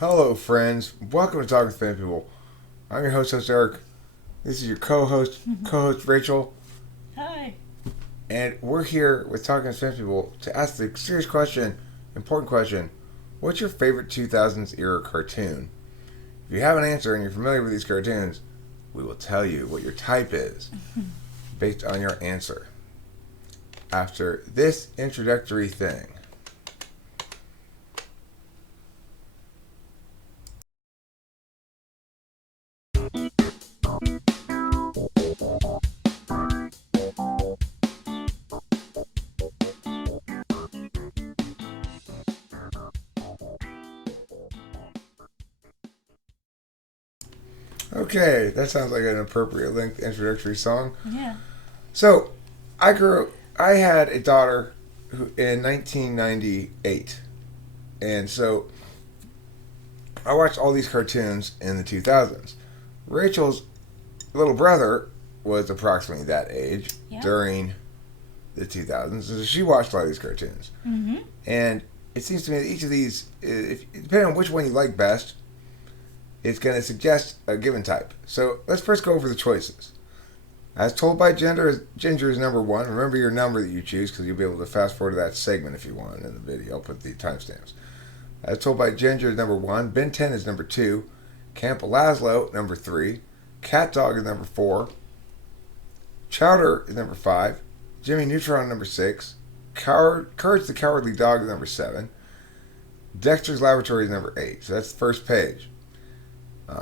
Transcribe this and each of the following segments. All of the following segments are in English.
Hello, friends. Welcome to Talking with Fan People. I'm your host Eric. This is your co-host Rachel. Hi. And we're here with Talking with Fan People to ask the serious question, important question. What's your favorite 2000s era cartoon? If you have an answer and you're familiar with these cartoons, we will tell you what your type is based on your answer. After this introductory thing. Okay, that sounds like an appropriate length introductory song. Yeah. So, I had a daughter in 1998. And so, I watched all these cartoons in the 2000s. Rachel's little brother was approximately that age during the 2000s. So she watched a lot of these cartoons. Mm-hmm. And it seems to me that each of these, depending on which one you like best, it's going to suggest a given type. So let's first go over the choices. As told by Ginger is number 1. Remember your number that you choose because you'll be able to fast forward to that segment if you want in the video. I'll put the timestamps. As told by Ginger is number 1. Ben 10 is number 2. Camp Lazlo, number 3. Cat Dog is number 4. Chowder is number 5. Jimmy Neutron, number 6. Courage the Cowardly Dog is number 7. Dexter's Laboratory is number 8. So that's the first page.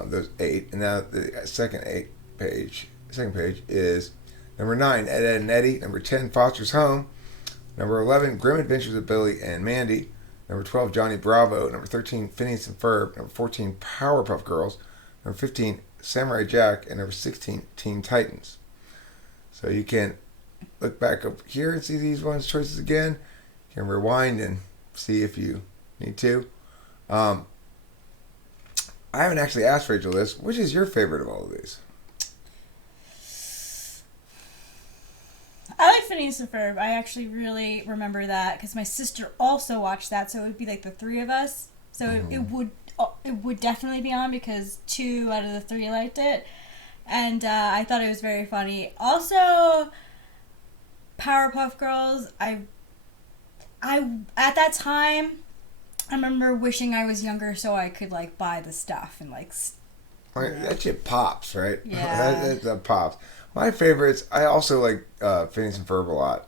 Those 8. And now the second page is number 9, Edd and Eddy. Number 10, Foster's Home. Number 11, Grim Adventures of Billy and Mandy. Number 12, Johnny Bravo. Number 13, Phineas and Ferb. Number 14, Powerpuff Girls. Number 15, Samurai Jack. And number 16, Teen Titans. So you can look back up here and see these choices again. You can rewind and see if you need to. I haven't actually asked Rachel this. Which is your favorite of all of these? I like Phineas and Ferb. I actually really remember that because my sister also watched that, so it would be like the three of us. So it would definitely be on because 2 out of the 3 liked it, and I thought it was very funny. Also, Powerpuff Girls. I at that time, I remember wishing I was younger so I could like buy the stuff and like. That shit pops, right? Yeah, that pops. My favorites, I also like Phineas and Ferb a lot.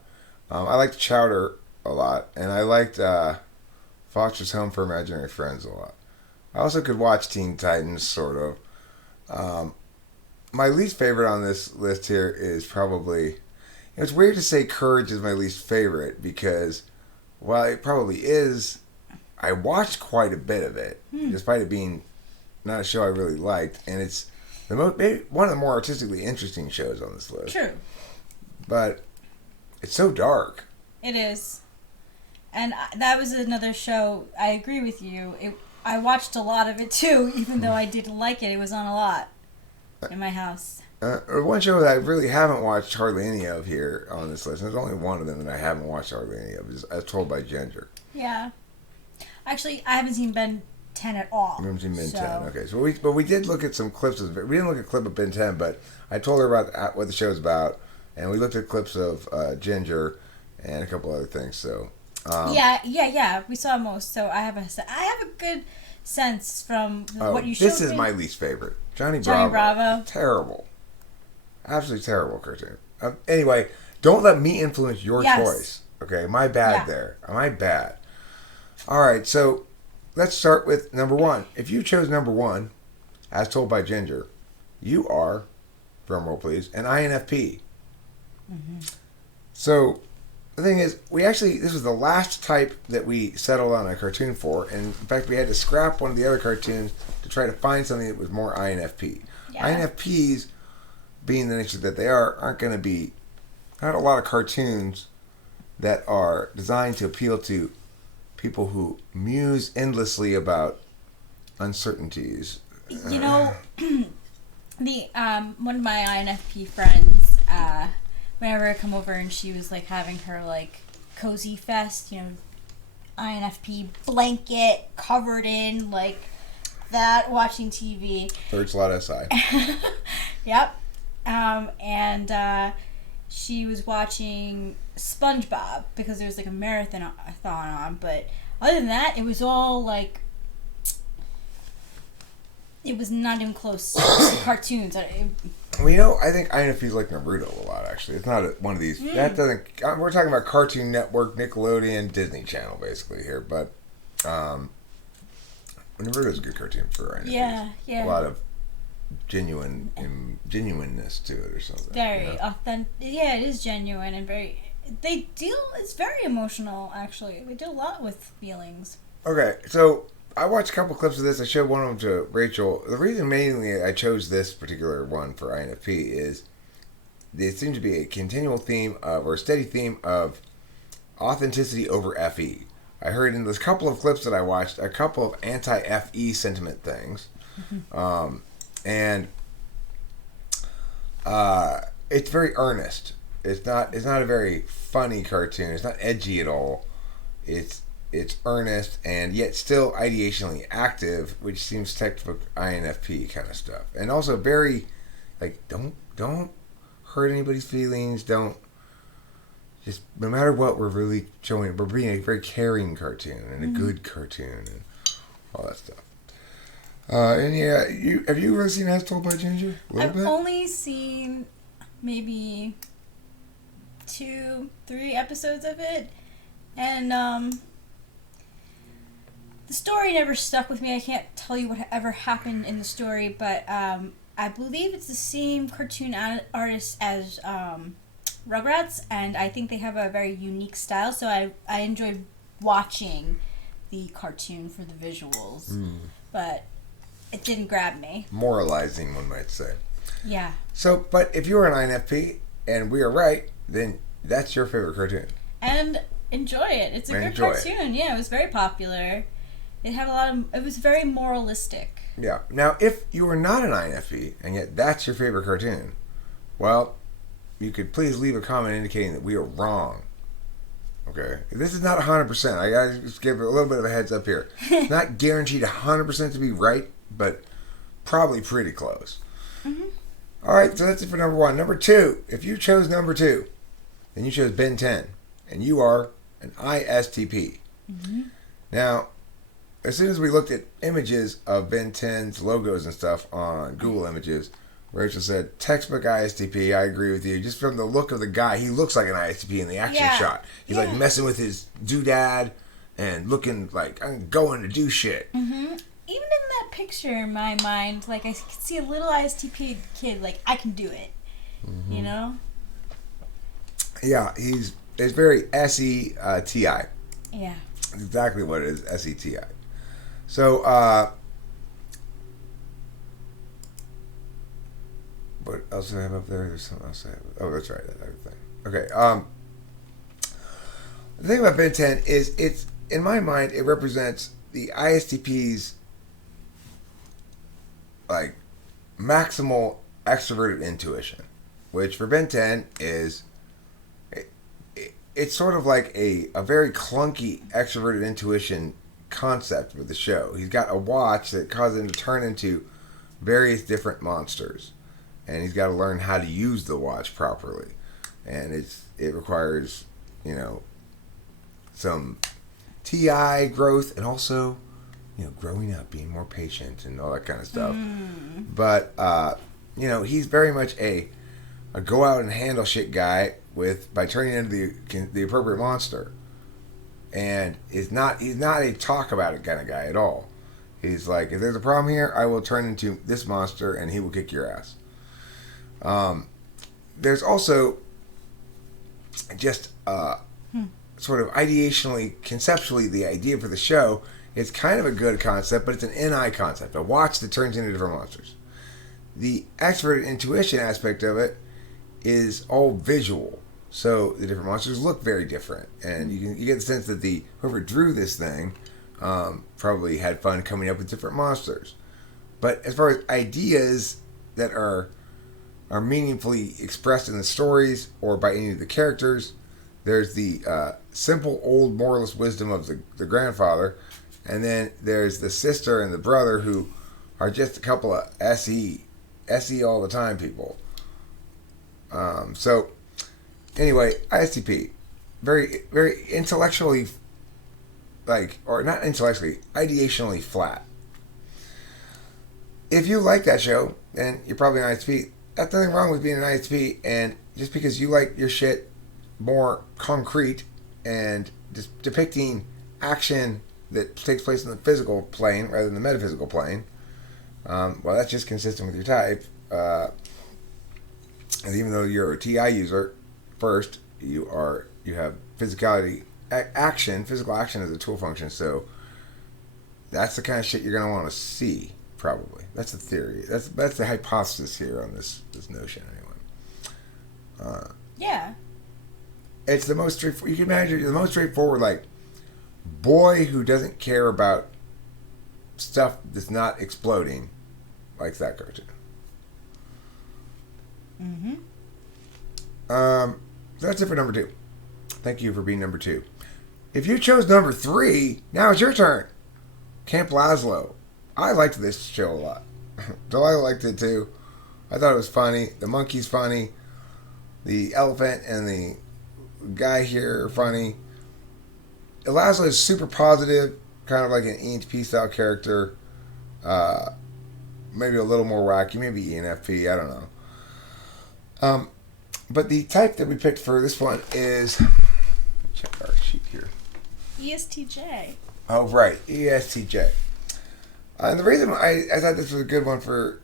I liked Chowder a lot, and I liked Foster's Home for Imaginary Friends a lot. I also could watch Teen Titans, sort of. My least favorite on this list here is probably... It's weird to say Courage is my least favorite, because while it probably is, I watched quite a bit of it, despite it being not a show I really liked, and it's maybe one of the more artistically interesting shows on this list. True. But it's so dark. It is. And that was another show, I agree with you. I watched a lot of it too, even though I didn't like it. It was on a lot in my house. One show that I really haven't watched hardly any of here on this list, and there's only one of them that I haven't watched hardly any of, is As Told by Ginger. Yeah. Actually, I haven't seen Ben 10 at all. You haven't seen Ben 10. Okay, so we did look at some clips of it. We didn't look at a clip of Ben 10, but I told her about what the show's about, and we looked at clips of Ginger and a couple other things. So yeah, we saw most. So I have a good sense from what you showed me. This is my least favorite. Johnny Bravo. Terrible. Absolutely terrible cartoon. Anyway, don't let me influence your choice. Okay, my bad there. My bad. All right, so let's start with number 1. If you chose number 1, as told by Ginger, you are, drumroll please, an INFP. Mm-hmm. So the thing is, this was the last type that we settled on a cartoon for, and in fact we had to scrap one of the other cartoons to try to find something that was more INFP. Yeah. INFPs, being the nature that they are, aren't going to be, not a lot of cartoons that are designed to appeal to people who muse endlessly about uncertainties. You know, one of my INFP friends, whenever I come over and she was like having her like cozy fest, INFP blanket covered in like that watching TV. Third slot SI. Yep. And she was watching SpongeBob because there was like a marathon on. But other than that, it was all like, it was not even close to cartoons. Well, I think INFP is like Naruto a lot, actually. It's not one of these. That doesn't. We're talking about Cartoon Network, Nickelodeon, Disney Channel, basically here. But Naruto's a good cartoon for INFPs. Yeah. A lot of genuineness to it or something. Very authentic. Yeah, it is genuine and very. It's very emotional, actually. They deal a lot with feelings. Okay, so I watched a couple clips of this. I showed one of them to Rachel. The reason mainly I chose this particular one for INFP is there seems to be a continual theme or a steady theme of authenticity over FE. I heard in those couple of clips that I watched a couple of anti-FE sentiment things. And it's very earnest. It's not a very funny cartoon. It's not edgy at all. It's earnest and yet still ideationally active, which seems textbook INFP kind of stuff. And also very like don't hurt anybody's feelings. Don't just no matter what, we're really showing we're being a very caring cartoon and a good cartoon and all that stuff. And yeah, have you ever seen As Told by Ginger? I've only seen maybe 2-3 episodes of it, and the story never stuck with me. I can't tell you what ever happened in the story, but I believe it's the same cartoon artist as Rugrats, and I think they have a very unique style, so I enjoyed watching the cartoon for the visuals, but it didn't grab me. Moralizing, one might say. Yeah. So, but if you're an INFP, and we are right, then that's your favorite cartoon. And enjoy it. It's a good cartoon. Yeah, it was very popular. It had it was very moralistic. Yeah. Now, if you are not an INFP, and yet that's your favorite cartoon, well, you could please leave a comment indicating that we are wrong. Okay? This is not 100%. I gotta just give a little bit of a heads up here. It's not guaranteed 100% to be right, but probably pretty close. All right, so that's it for number 1. Number 2, if you chose number 2, then you chose Ben 10, and you are an ISTP. Now, as soon as we looked at images of Ben 10's logos and stuff on Google Images, Rachel said, textbook ISTP, I agree with you. Just from the look of the guy, he looks like an ISTP in the action shot. He's like messing with his doodad and looking like, I'm going to do shit. Even in that picture in my mind, like I could see a little ISTP kid, like I can do it. You know? Yeah, it's very SETI. Yeah. Exactly what it is, SETI. So, what else do I have up there? There's something else I have. Oh, that's right, that other thing. Okay, the thing about Ben 10 is it's, in my mind, it represents the ISTP's like maximal extroverted intuition, which for Ben 10 is it's sort of like a very clunky extroverted intuition concept with the show. He's got a watch that causes him to turn into various different monsters, and he's got to learn how to use the watch properly, and it requires some TI growth and also growing up, being more patient and all that kind of stuff. But he's very much a go out and handle shit guy by turning into the appropriate monster, and he's not a talk about it kind of guy at all. He's like, if there's a problem here, I will turn into this monster and he will kick your ass. There's also just sort of ideationally, conceptually, the idea for the show. It's kind of a good concept, but it's an NI concept, a watch that turns into different monsters. The extroverted intuition aspect of it is all visual, so the different monsters look very different, and you get the sense that whoever drew this thing probably had fun coming up with different monsters. But as far as ideas that are meaningfully expressed in the stories or by any of the characters, there's the simple old moralist wisdom of the grandfather, and then there's the sister and the brother who are just a couple of SE all the time people. So anyway, ISTP, very very intellectually, or not intellectually, ideationally flat. If you like that show, then you're probably an ISTP. That's nothing wrong with being an ISTP, and just because you like your shit more concrete and just depicting action that takes place in the physical plane rather than the metaphysical plane, well, that's just consistent with your type. And even though you're a TI user, first you have physicality action, physical action as a tool function. So that's the kind of shit you're gonna want to see. Probably that's the theory. That's the hypothesis here on this notion anyway. Yeah. It's the most straightforward. You can imagine the most straightforward, like, boy who doesn't care about stuff that's not exploding, likes that cartoon. Mm-hmm. So that's it for number 2. Thank you for being number 2. If you chose number 3, now it's your turn. Camp Lazlo. I liked this show a lot. Delilah liked it too. I thought it was funny. The monkey's funny. The elephant and the guy here are funny. Lazlo is super positive, kind of like an ENTP style character. Maybe a little more wacky, maybe ENFP, I don't know. But the type that we picked for this one is, check our sheet here. ESTJ. Oh, right, ESTJ. And the reason I thought this was a good one for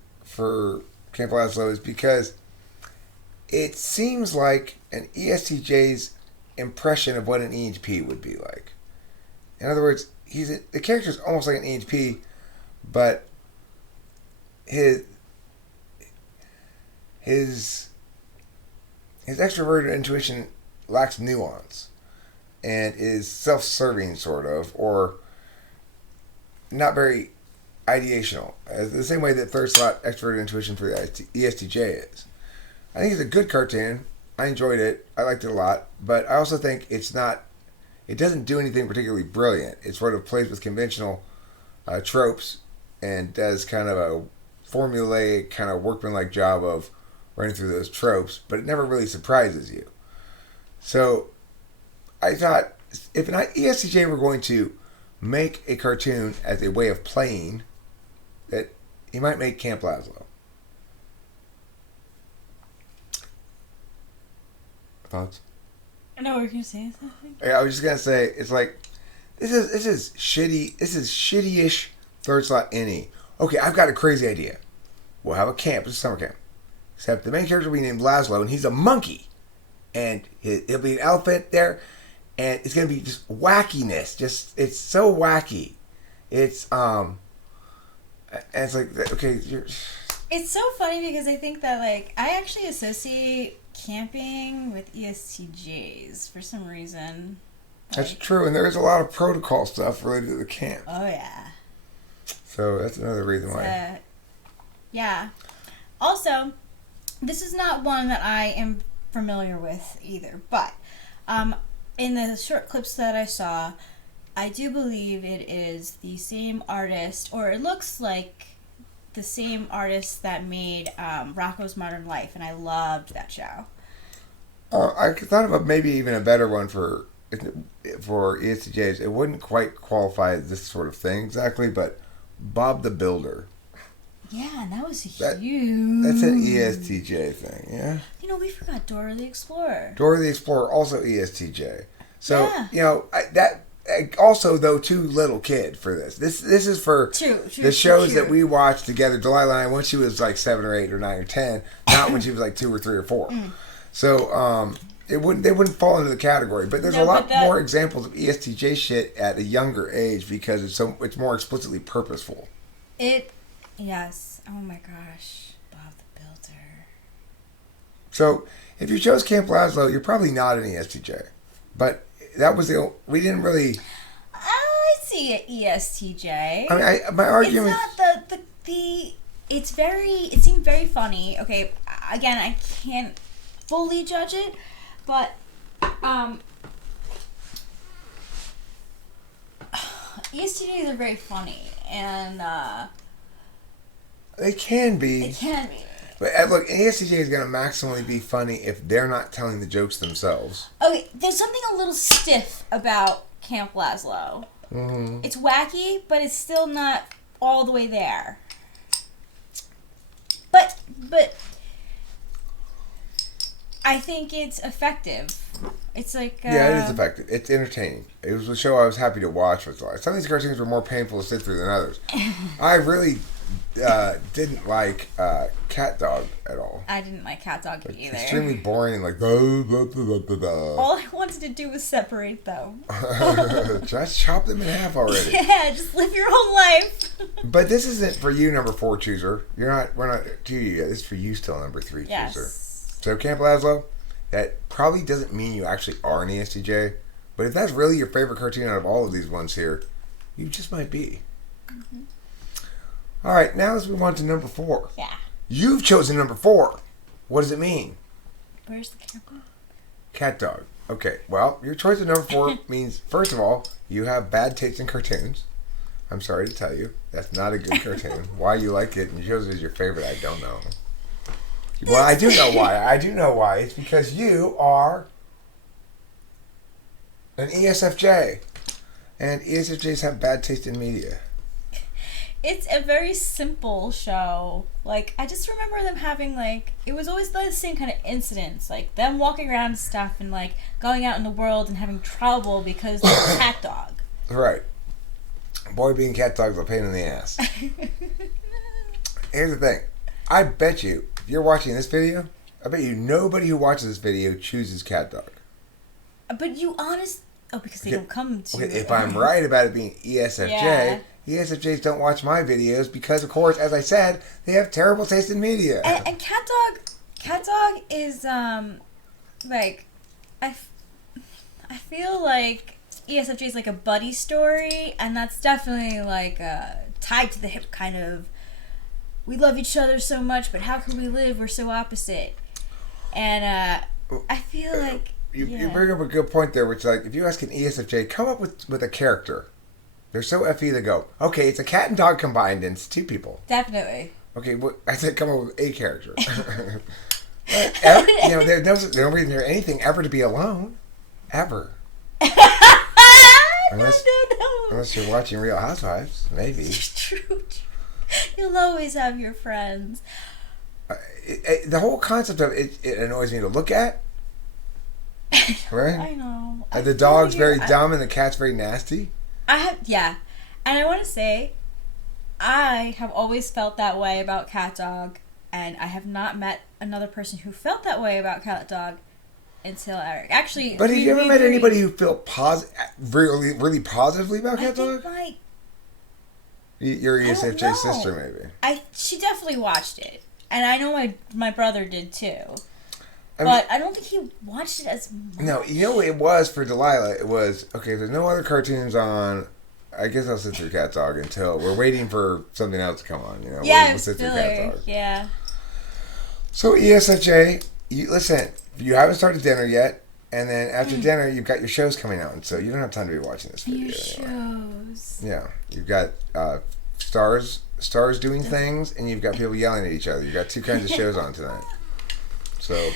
Camp Lazlo is because it seems like an ESTJ's impression of what an ENTP would be like. In other words, the character is almost like an ENTP, but his extroverted intuition lacks nuance and is self-serving, sort of, or not very ideational, the same way that third slot extroverted intuition for the ESTJ is. I think it's a good cartoon. I enjoyed it. I liked it a lot. But I also think it doesn't do anything particularly brilliant. It sort of plays with conventional tropes and does kind of a formulaic, kind of workmanlike job of running through those tropes, but it never really surprises you. So I thought if an ESTJ were going to make a cartoon as a way of playing, that he might make Camp Lazlo. Thoughts? I know we're gonna say something. Yeah, I was just gonna say it's like this is shitty. This is shitty-ish third slot any. Okay, I've got a crazy idea. We'll have a camp. It's a summer camp. Except the main character will be named Lazlo, and he's a monkey, and he'll be an elephant there, and it's gonna be just wackiness. It's so wacky. It's and it's like, okay, It's so funny because I think that, like, I actually associate camping with ESTJs for some reason. That's true, and there is a lot of protocol stuff related to the camp. Oh yeah. So that's another reason why. Yeah. Also, this is not one that I am familiar with either, but in the short clips that I saw, I do believe it is the same artist, or it looks like the same artist that made Rocko's Modern Life, and I loved that show. I thought of maybe even a better one for ESTJs. It wouldn't quite qualify as this sort of thing exactly, but Bob the Builder. Yeah, and that was huge. That's an ESTJ thing, yeah? You know, we forgot Dora the Explorer. Dora the Explorer, also ESTJ. So, yeah. You know, also, though, too little kid for this. This is for the shows that we watched together, Delilah and I, when she was like 7 or 8 or 9 or 10, not when she was like 2 or 3 or 4. So, they wouldn't fall into the category. But there's a lot more examples of ESTJ shit at a younger age because it's more explicitly purposeful. Yes. Oh my gosh. Bob the Builder. So, if you chose Camp Lazlo, you're probably not an ESTJ. But that was we didn't really... I see an ESTJ. I mean, my argument... It's not it seemed very funny. Okay, again, I can't fully judge it, but, ESTJs are very funny, and, They can be. They can be. But look, an ESTJ is going to maximally be funny if they're not telling the jokes themselves. Okay, there's something a little stiff about Camp Lazlo. Mm-hmm. It's wacky, but it's still not all the way there. But I think it's effective. It's like... yeah, it is effective. It's entertaining. It was a show I was happy to watch. Some of these cartoons were more painful to sit through than others. I really didn't like Cat Dog at all. I didn't like Cat Dog either. Extremely boring and like... all I wanted to do was separate them. Just chop them in half already. Yeah, just live your own life. But this isn't for you, number 4 chooser. We're not to you yet. This is for you still, number 3 chooser. So Camp Lazlo, that probably doesn't mean you actually are an ESTJ, but if that's really your favorite cartoon out of all of these ones here, you just might be. Mm-hmm. All right, now let's move on to number 4. Yeah. You've chosen number 4. What does it mean? Where's the camera? Cat Dog. Okay, well, your choice of number 4 means, first of all, you have bad taste in cartoons. I'm sorry to tell you, that's not a good cartoon. Why you like it and you chose it as your favorite, I don't know. Well, I do know why. I do know why. It's because you are an ESFJ. And ESFJs have bad taste in media. It's a very simple show. Like, I just remember them having, like, it was always the same kind of incidents. Like, them walking around and stuff and, like, going out in the world and having trouble because they're a cat dog. Right. Boy, being cat dog's a pain in the ass. Here's the thing. I bet you, if you're watching this video, I bet you nobody who watches this video chooses cat dog. But you honest... Oh, because they don't come to... Okay, if I'm right about it being ESFJ, yeah. ESFJs don't watch my videos because, of course, as I said, they have terrible taste in media. And cat dog is, like... I feel like ESFJ is like a buddy story, and that's definitely, like, tied to the hip kind of... We love each other so much, but how can we live? We're so opposite. And I feel like... You bring up a good point there, which, like, if you ask an ESFJ, come up with a character. They're so FE they go, okay, it's a cat and dog combined, and it's 2 people. Definitely. Okay, I said come up with a character. There's no reason for anything ever to be alone. Ever. Unless you're watching Real Housewives, maybe. It's true. You'll always have your friends. The whole concept of it annoys me to look at. Right? I know. The dog's very dumb and the cat's very nasty. And I want to say, I have always felt that way about cat dog, and I have not met another person who felt that way about cat dog until Eric. Actually, but have you ever met anybody who felt really, really positively about cat dog? Your ESFJ sister, maybe. She definitely watched it, and I know my brother did too. But I don't think he watched it as much. No, you know what it was for Delilah? It was, okay, there's no other cartoons on. I guess I'll sit through Cat Dog until we're waiting for something else to come on. You know, we'll sit through Cat Dog. Yeah. So ESFJ, listen, you haven't started dinner yet, and then after dinner you've got your shows coming out, so you don't have time to be watching this video. Your shows. Yeah, you've got stars doing things, and you've got people yelling at each other. You've got 2 kinds of shows on tonight. So.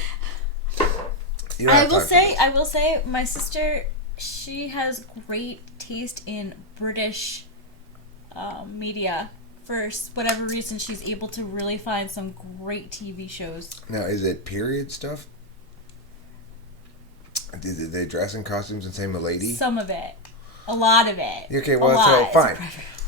I will say, my sister, she has great taste in British media. For whatever reason, she's able to really find some great TV shows. Now, is it period stuff? Did they dress in costumes and say "milady"? Some of it, a lot of it. Okay, well, so fine.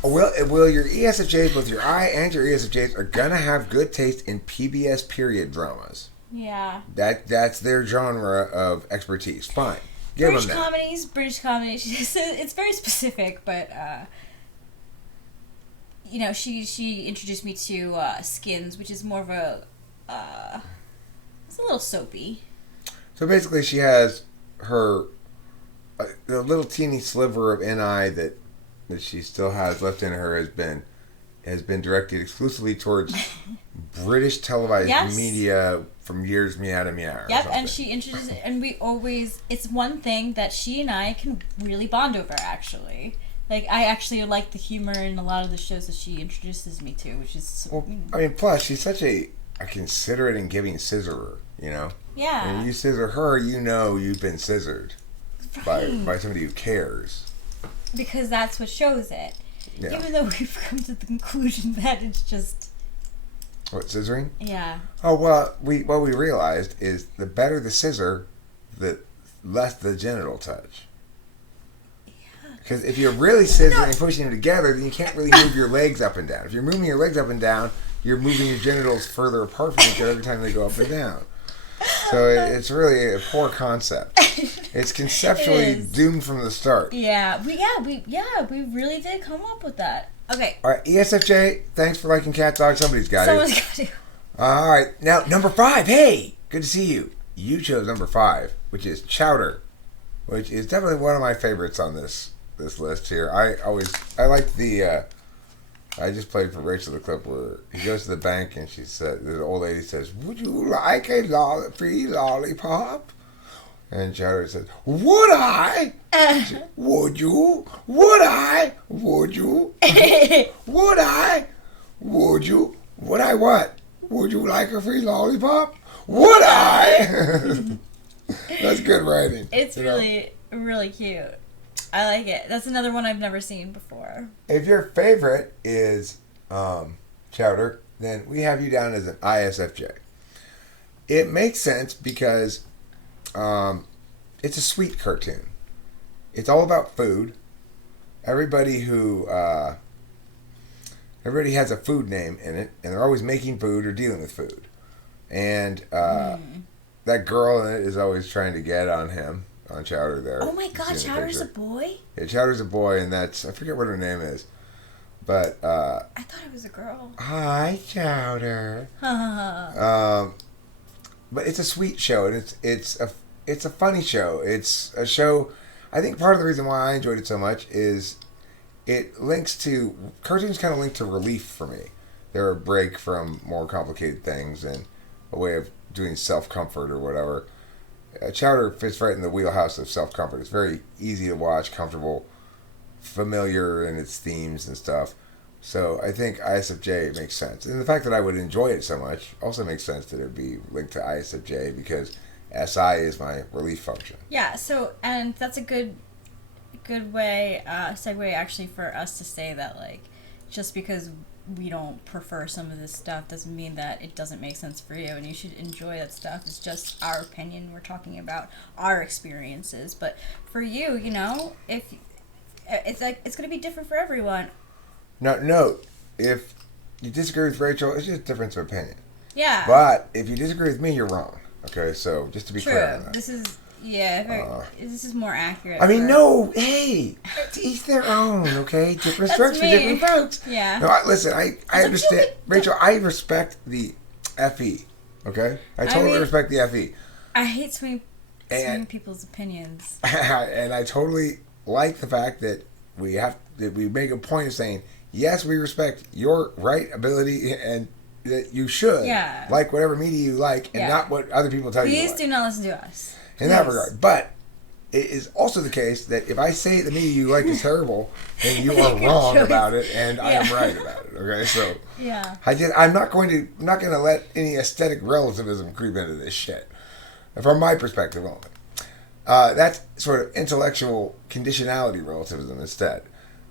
Will your ESFJs, both your I and your ESFJs, are gonna have good taste in PBS period dramas? Yeah. That's their genre of expertise. Fine. Give them that. British comedies. It's very specific, but she introduced me to Skins, which is more of a it's a little soapy. So basically, she has the little teeny sliver of NI that she still has left in her has been directed exclusively towards British televised media from years meow to meow. Yep, and she introduced it, and it's one thing that she and I can really bond over, actually. Like, I actually like the humor in a lot of the shows that she introduces me to, which is... Well, I mean, plus, she's such a considerate and giving scissorer, you know? Yeah. When you scissor her, you know you've been scissored by somebody who cares. Because that's what shows it. Yeah. Even though we've come to the conclusion that it's just... What, scissoring? Yeah. Oh, well, what we realized is the better the scissor, the less the genital touch. Because if you're really scissoring and pushing them together, then you can't really move your legs up and down. If you're moving your legs up and down, you're moving your genitals further apart from each other every time they go up and down. So it's really a poor concept. It's conceptually doomed from the start. Yeah, we really did come up with that. Okay. All right, ESFJ, thanks for liking Cat Dog. Someone's got to. All right, now number 5. Hey, good to see you. You chose number 5, which is Chowder, which is definitely one of my favorites on this list here. I like the I just played for Rachel the clip where he goes to the bank and the old lady says, "Would you like a free lollipop?" And Chowder says, "Would I? Would you? Would I? Would you? Would I? Would you? Would I what? Would you like a free lollipop? Would I?" That's good writing. It's really cute. I like it. That's another one I've never seen before. If your favorite is Chowder, then we have you down as an ISFJ. It makes sense because it's a sweet cartoon. It's all about food. Everybody has a food name in it, and they're always making food or dealing with food. And that girl in it is always trying to get on him. On Chowder there. Oh my god, Chowder's a boy? Yeah, Chowder's a boy, and I forget what her name is. But, I thought it was a girl. Hi, Chowder. But it's a sweet show, and it's a funny show. It's a show, I think part of the reason why I enjoyed it so much is cartoons kind of link to relief for me. They're a break from more complicated things and a way of doing self-comfort or whatever. Chowder fits right in the wheelhouse of self-comfort. It's very easy to watch, comfortable, familiar in its themes and stuff. So I think ISFJ makes sense. And the fact that I would enjoy it so much also makes sense that it would be linked to ISFJ because SI is my relief function. Yeah, and that's a good way, segue actually for us to say that, like, just because we don't prefer some of this stuff doesn't mean that it doesn't make sense for you, and you should enjoy that stuff. It's just our opinion. We're talking about our experiences, but for you, if it's going to be different for everyone. No, if you disagree with Rachel, it's just a difference of opinion. Yeah. But if you disagree with me, you're wrong. Okay, so just to be True. clear on that. This is more accurate. I mean, no, hey, to each their own, okay? Different strokes for different folks. Yeah. No, listen, I understand. Rachel, I respect the FE, okay? I totally respect the FE. I hate swinging people's opinions. And I totally like the fact that we make a point of saying, yes, we respect your right ability and that you should like whatever media you like and not what other people tell you. Please do not listen to us. In that regard. But it is also the case that if I say the media you like is terrible, then you are wrong about it and I am right about it. Okay, so I'm not going to let any aesthetic relativism creep into this shit. From my perspective only. That's sort of intellectual conditionality relativism instead.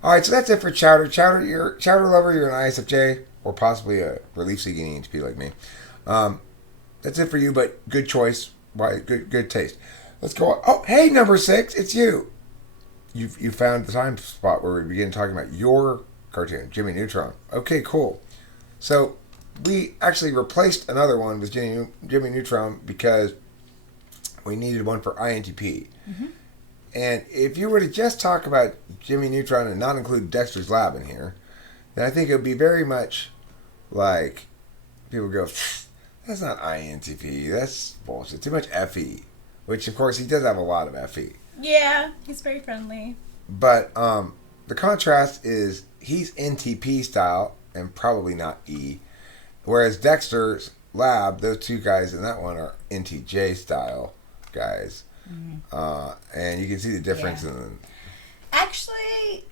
Alright, so that's it for Chowder. You're Chowder lover, you're an ISFJ, or possibly a relief-seeking ENTP like me. That's it for you, but good choice. Why, good taste. Let's go on. Oh, hey, number 6, it's you. You found the time spot where we begin talking about your cartoon, Jimmy Neutron. Okay, cool. So we actually replaced another one with Jimmy Neutron because we needed one for INTP. Mm-hmm. And if you were to just talk about Jimmy Neutron and not include Dexter's Lab in here, then I think it would be very much like people go, that's not INTP, that's bullshit. Too much FE. Which, of course, he does have a lot of FE. Yeah, he's very friendly. But the contrast is he's NTP style and probably not E. Whereas Dexter's Lab, those two guys in that one are NTJ style guys. Mm-hmm. And you can see the difference in them. Actually,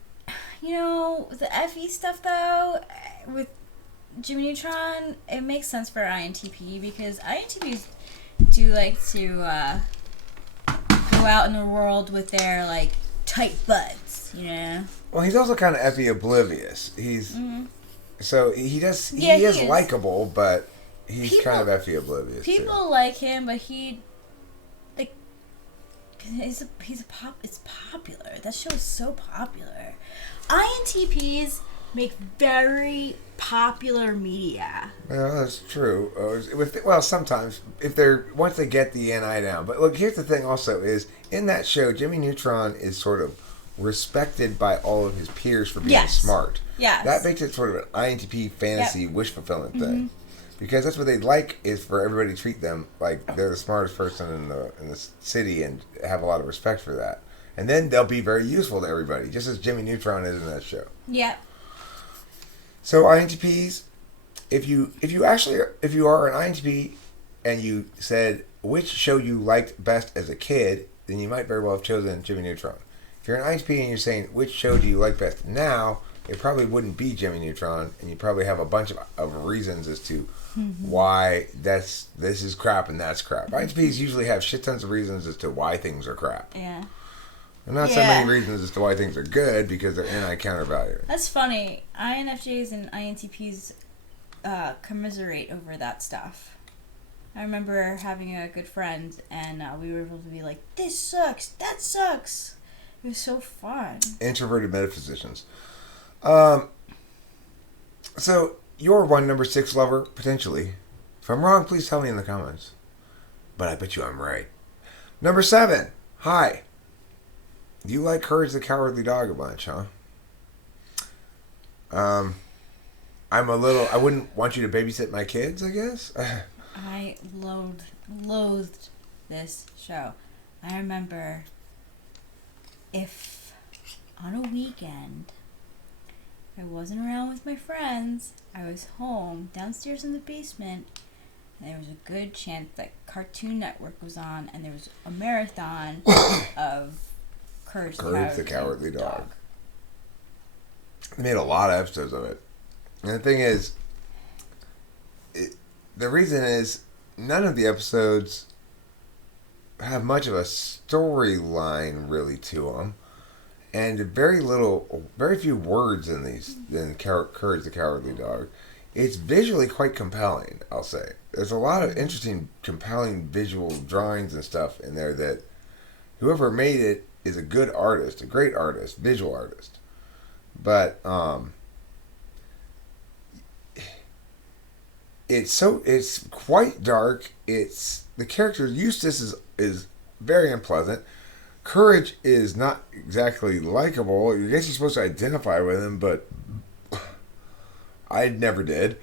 You know, the FE stuff though, with Jimmy Neutron, it makes sense for INTP because INTPs do like to go out in the world with their like tight buds, you know. Well, he's also kind of FE oblivious. He's so he is likable, but he's kind of FE oblivious. People too. like him, but he like it's popular. That show is so popular. INTPs make very popular media. Well, that's true. Sometimes once they get the NI down. But look, here's the thing. Also, is in that show, Jimmy Neutron is sort of respected by all of his peers for being smart. Yes. That makes it sort of an INTP fantasy wish fulfillment thing, because that's what they like is for everybody to treat them like they're the smartest person in the city and have a lot of respect for that. And then they'll be very useful to everybody, just as Jimmy Neutron is in that show. Yeah. So INTPs, if you are an INTP and you said which show you liked best as a kid, then you might very well have chosen Jimmy Neutron. If you're an INTP and you're saying which show do you like best now, it probably wouldn't be Jimmy Neutron, and you probably have a bunch of reasons as to why this is crap and that's crap. INTPs usually have shit tons of reasons as to why things are crap. Yeah. And not so many reasons as to why things are good because they're anti-countervalue. That's funny. INFJs and INTPs commiserate over that stuff. I remember having a good friend and we were able to be like, this sucks, that sucks. It was so fun. Introverted metaphysicians. So you're one number 6 lover, potentially. If I'm wrong, please tell me in the comments. But I bet you I'm right. Number 7. Hi. You like Courage the Cowardly Dog a bunch, huh? I wouldn't want you to babysit my kids, I guess. I loathed this show. I remember if on a weekend I wasn't around with my friends, I was home downstairs in the basement, and there was a good chance that Cartoon Network was on, and there was a marathon of Courage the Cowardly Dog. They made a lot of episodes of it. And the thing is, the reason is none of the episodes have much of a storyline really to them, and very few words in Courage the Cowardly Dog. It's visually quite compelling, I'll say. There's a lot of interesting, compelling visual drawings and stuff in there that whoever made it is a good artist, a great artist, visual artist. But it's quite dark. The character Eustace is very unpleasant. Courage is not exactly likable. I guess you're supposed to identify with him, but I never did.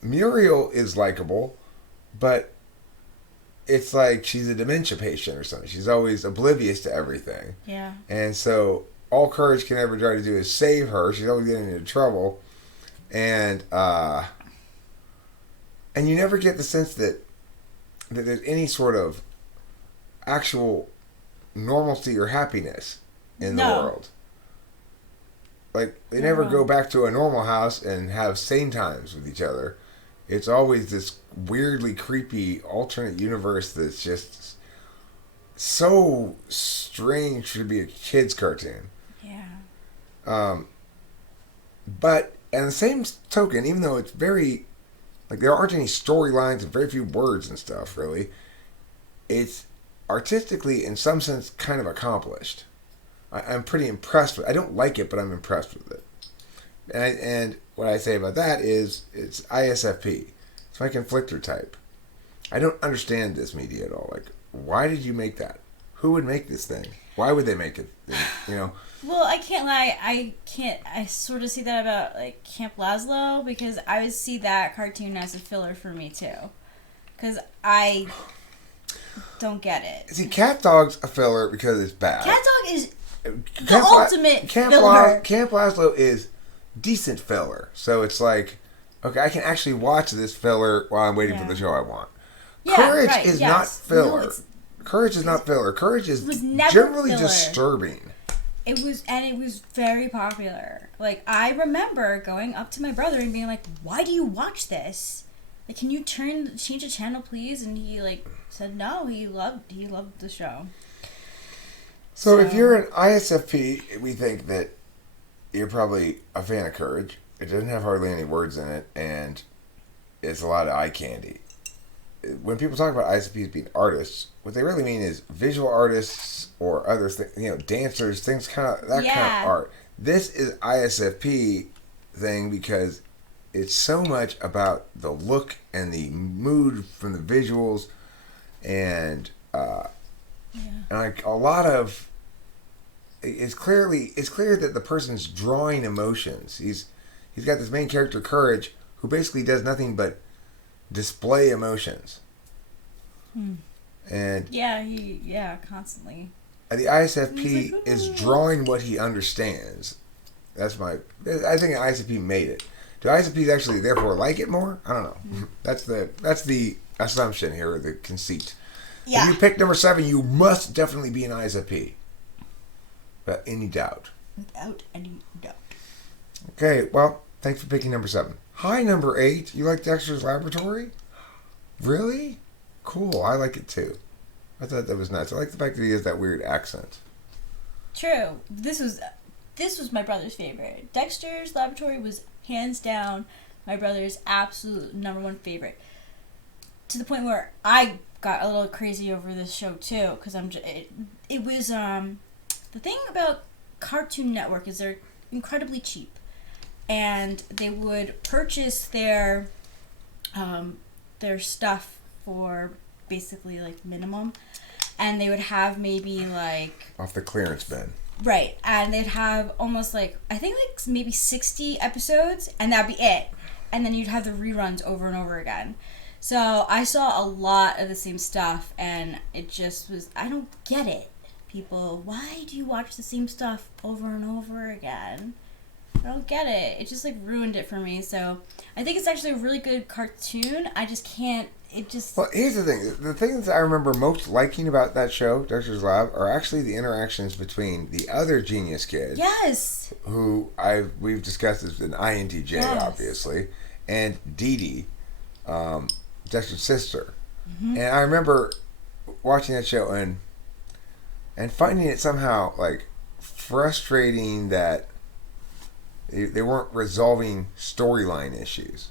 Muriel is likable, but it's like she's a dementia patient or something. She's always oblivious to everything. Yeah. And so all Courage can ever try to do is save her. She's always getting into trouble. And you never get the sense that there's any sort of actual normalcy or happiness in the world. Like, they never go back to a normal house and have sane times with each other. It's always this weirdly creepy alternate universe that's just so strange to be a kid's cartoon. Yeah. But, and the same token, even though it's very, like, there aren't any storylines and very few words and stuff, really, it's artistically, in some sense, kind of accomplished. I'm pretty impressed with it. I don't like it, but I'm impressed with it. And what I say about that is it's ISFP. It's my conflictor type. I don't understand this media at all. Like, why did you make that? Who would make this thing? Why would they make it? You know? Well, I can't lie. I sort of see that about, like, Camp Lazlo, because I would see that cartoon as a filler for me, too. Because I don't get it. See, Cat Dog's a filler because it's bad. Cat Dog is the ultimate filler. Camp Lazlo is decent filler. So it's like, okay, I can actually watch this filler while I'm waiting for the show I want. Yeah, Courage is not filler. No, Courage is not filler. Courage is was never generally filler. disturbing. It was very popular. Like, I remember going up to my brother and being like, "Why do you watch this? Like, can you change the channel, please?" And he like said no. He loved the show. So if you're an ISFP, we think that you're probably a fan of courage. It doesn't have hardly any words in it, and it's a lot of eye candy. When people talk about ISFPs being artists, what they really mean is visual artists or other things, dancers, things kind of kind of art. This is ISFP thing because it's so much about the look and the mood from the visuals, and like a lot of it's clear that the person's drawing emotions. He's got this main character, Courage, who basically does nothing but display emotions. And constantly. And the ISFP is drawing what he understands. I think the ISFP made it. Do ISFPs actually therefore like it more? I don't know. That's the assumption here, the conceit. Yeah. If you pick number 7, you must definitely be an ISFP. Without any doubt. Without any doubt. Okay, well, thanks for picking number 7. Hi, number 8. You like Dexter's Laboratory? Really? Cool. I like it too. I thought that was nice. I like the fact that he has that weird accent. True. This was my brother's favorite. Dexter's Laboratory was hands down my brother's absolute number 1 favorite. To the point where I got a little crazy over this show too, because it was the thing about Cartoon Network is they're incredibly cheap, and they would purchase their stuff for basically like minimum, and they would have maybe like off the clearance bin. Right, and they'd have almost like, I think like maybe 60 episodes, and that'd be it. And then you'd have the reruns over and over again. So I saw a lot of the same stuff, and it just was, I don't get it. People, why do you watch the same stuff over and over again? I don't get it. It just like ruined it for me. So I think it's actually a really good cartoon. I just can't. Well, here's the thing. The things I remember most liking about that show, Dexter's Lab, are actually the interactions between the other genius kid. Yes. Who we've discussed as an INTJ, yes, obviously, and Dee Dee, Dexter's sister. Mm-hmm. And I remember watching that show and finding it somehow like frustrating that they weren't resolving storyline issues.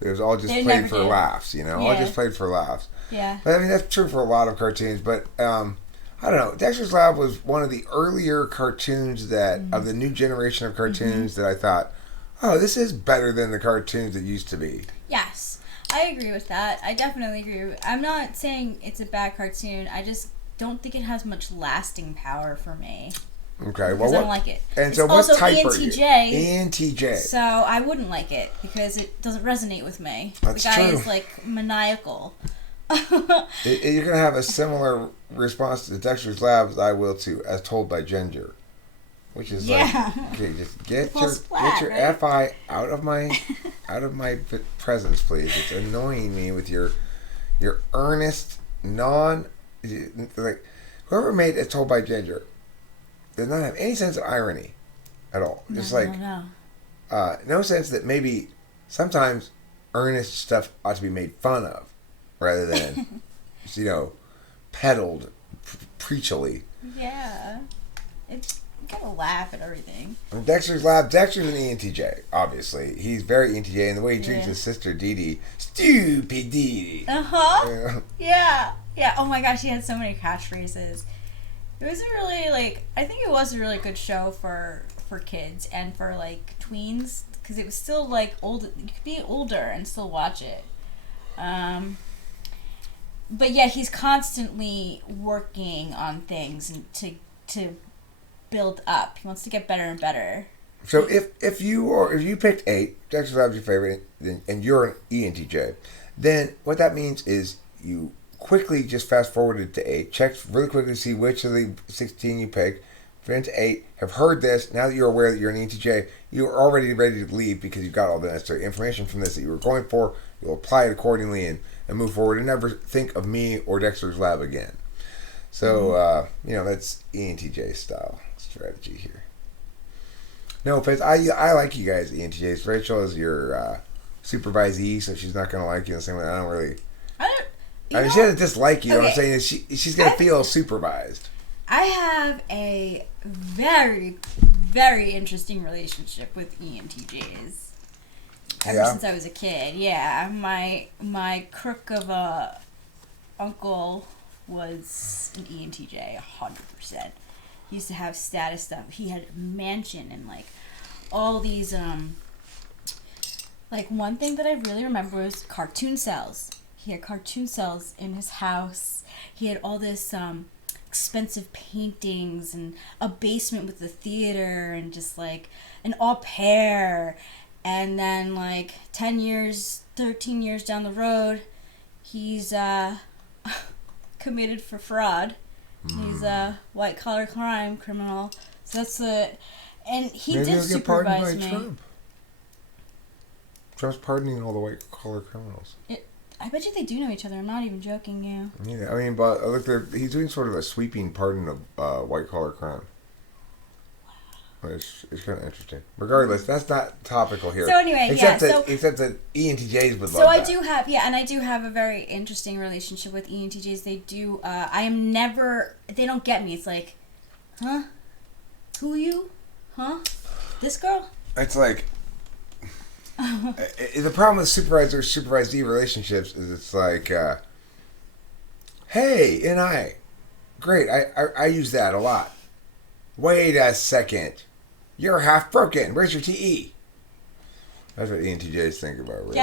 It was all just played for laughs, all just played for laughs. Yeah. But I mean, that's true for a lot of cartoons, but I don't know. Dexter's Lab was one of the earlier cartoons that, of the new generation of cartoons that I thought, oh, this is better than the cartoons that used to be. Yes. I agree with that. I definitely agree. I'm not saying it's a bad cartoon. I just don't think it has much lasting power for me. Okay, well, I don't like it. And it's so, what type ENTJ, are you? ENTJ. So I wouldn't like it because it doesn't resonate with me. That's the guy true. is like maniacal. You're gonna have a similar response to Dexter's Lab as I will to As Told by Ginger, which is like, okay, just get your FI out of my presence, please. It's annoying me with your earnest like whoever made As Told by Ginger does not have any sense of irony at all. No sense that maybe sometimes earnest stuff ought to be made fun of rather than, peddled preachily. Yeah. You gotta laugh at everything. Dexter's Lab. Dexter's an ENTJ, obviously. He's very ENTJ, and the way he treats his sister Dee Dee, stupid Dee Dee. Yeah. Oh my gosh, he had so many catchphrases. It was I think it was a really good show for kids and for like tweens, because it was still like old. You could be older and still watch it. But yeah, he's constantly working on things and to build up. He wants to get better and better. So if you picked 8, Dexter's Lab's your favorite, and you're an ENTJ, then what that means is you quickly just fast forwarded to 8, checked really quickly to see which of the 16 you picked, went to 8, have heard this, now that you're aware that you're an ENTJ, you're already ready to leave because you've got all the necessary information from this that you were going for, you'll apply it accordingly and move forward and never think of me or Dexter's Lab again. So, that's ENTJ style. It's strategy here. No offense, I like you guys, ENTJs. Rachel is your supervisee, so she's not going to like you in the same way. I don't really... I mean, she doesn't dislike you. Okay. What I'm saying is she's going to feel supervised. I have a very, very interesting relationship with ENTJs. Ever since I was a kid. Yeah, my crook of a uncle was an ENTJ, 100%. He used to have status stuff. He had a mansion and like all these like one thing that I really remember was cartoon cells. He had cartoon cells in his house. He had all this expensive paintings and a basement with the theater and just like an au pair. And then like 10 years, 13 years down the road, he's committed for fraud. He's a white collar crime criminal. So that's and he Maybe did supervise me. Trump. Trump's pardoning all the white collar criminals. I bet you they do know each other. I'm not even joking you. Yeah, I mean, but look, he's doing sort of a sweeping pardon of white collar crime. Wow. It's kind of interesting. Regardless, that's not topical here. So anyway, except that ENTJs would love that. So I do have a very interesting relationship with ENTJs. They do. They don't get me. It's like, huh? Who are you? Huh? This girl? It's like. The problem with supervisee relationships is it's like, hey, and I, great, I use that a lot. Wait a second, you're half broken. Where's your TE? That's what ENTJs think about relationships.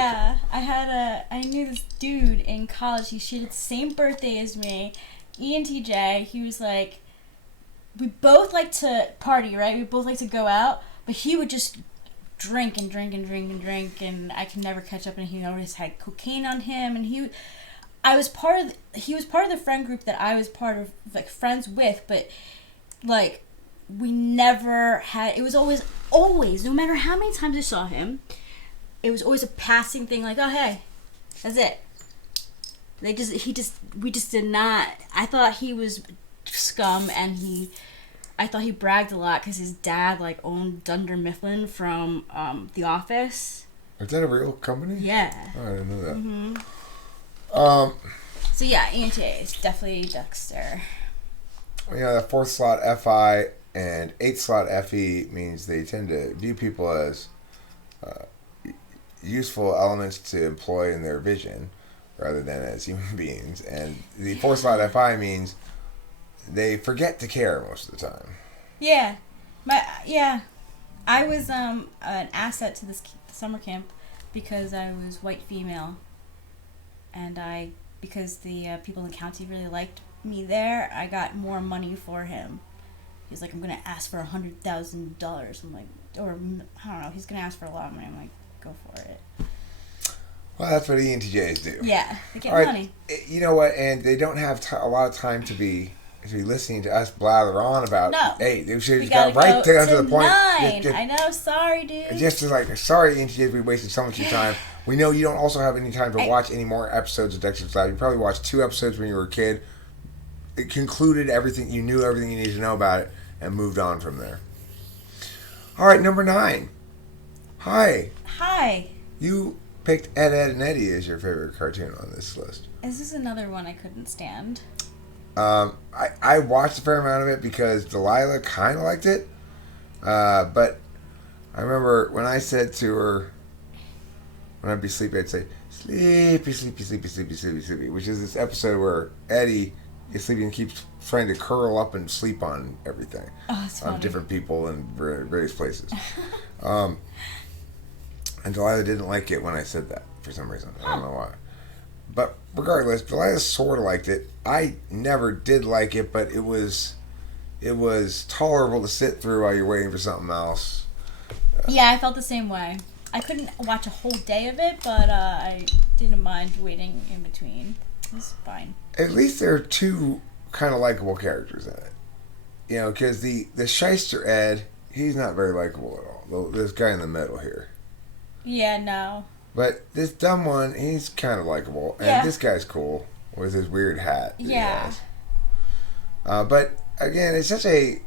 Yeah, I knew this dude in college. He shared the same birthday as me. ENTJ. He was like, we both like to party, right? We both like to go out, but he would just drink and drink and drink and drink, and I could never catch up. And he always had cocaine on him, and he was part of the friend group that I was part of, like friends with, but like we never had. It was always no matter how many times I saw him, it was always a passing thing. Like, oh hey, that's it. We just did not. I thought he was scum, and I thought he bragged a lot because his dad like owned Dunder Mifflin from The Office. Is that a real company? Yeah. Oh, I didn't know that. Mm-hmm. So yeah, ENTJ is definitely Dexter. The 4th slot FI and 8th slot FE means they tend to view people as useful elements to employ in their vision rather than as human beings. And the 4th slot FI means they forget to care most of the time. Yeah. I was an asset to this summer camp because I was white female. And because the people in the county really liked me there, I got more money for him. He's like, I'm going to ask for $100,000. I'm like, or I don't know, he's going to ask for a lot of money. I'm like, go for it. Well, that's what ENTJs do. Yeah, they get money. You know what? And they don't have a lot of time to be listening to us blather on about. No. Hey, they should have got right down to the point. I know, sorry, dude. Just like, sorry, ENTJs, we wasted so much of your time. We know you don't also have any time to watch any more episodes of Dexter's Lab. You probably watched 2 episodes when you were a kid. It concluded everything. You knew everything you needed to know about it and moved on from there. All right, number 9. Hi. You picked Edd and Eddy as your favorite cartoon on this list. This is another one I couldn't stand. I watched a fair amount of it because Delilah kind of liked it. But I remember when I said to her, when I'd be sleepy, I'd say, sleepy, sleepy, sleepy, sleepy, sleepy, sleepy, which is this episode where Eddie is sleeping and keeps trying to curl up and sleep on everything. Oh, that's funny. On different people in various places. And Delilah didn't like it when I said that for some reason. I don't know why. But regardless, Delilah sort of liked it. I never did like it, but it was tolerable to sit through while you're waiting for something else. Yeah, I felt the same way. I couldn't watch a whole day of it, but I didn't mind waiting in between. It was fine. At least there are 2 kind of likable characters in it. Because the shyster Ed, he's not very likable at all. This guy in the middle here. Yeah, no. But this dumb one, he's kind of likable. And this guy's cool with his weird hat. Yeah. But, again, it's such a...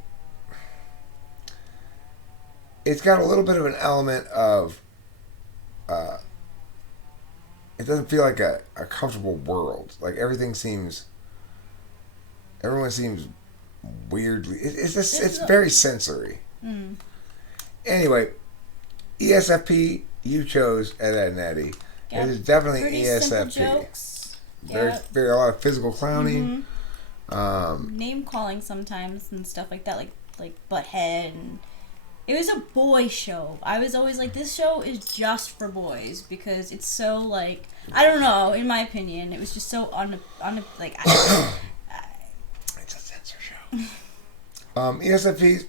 it's got a little bit of an element of it doesn't feel like a comfortable world. Like everyone seems weirdly. It's very sensory. Mm. Anyway, ESFP, you chose Edd and Eddy. Yep. It is definitely Pretty ESFP. simple jokes. Very a lot of physical clowning. Name calling sometimes and stuff like that, like butthead. And it was a boy show. I was always like, this show is just for boys because it's so like, I don't know. In my opinion, it was just so like. It's a censor show. ESFPs,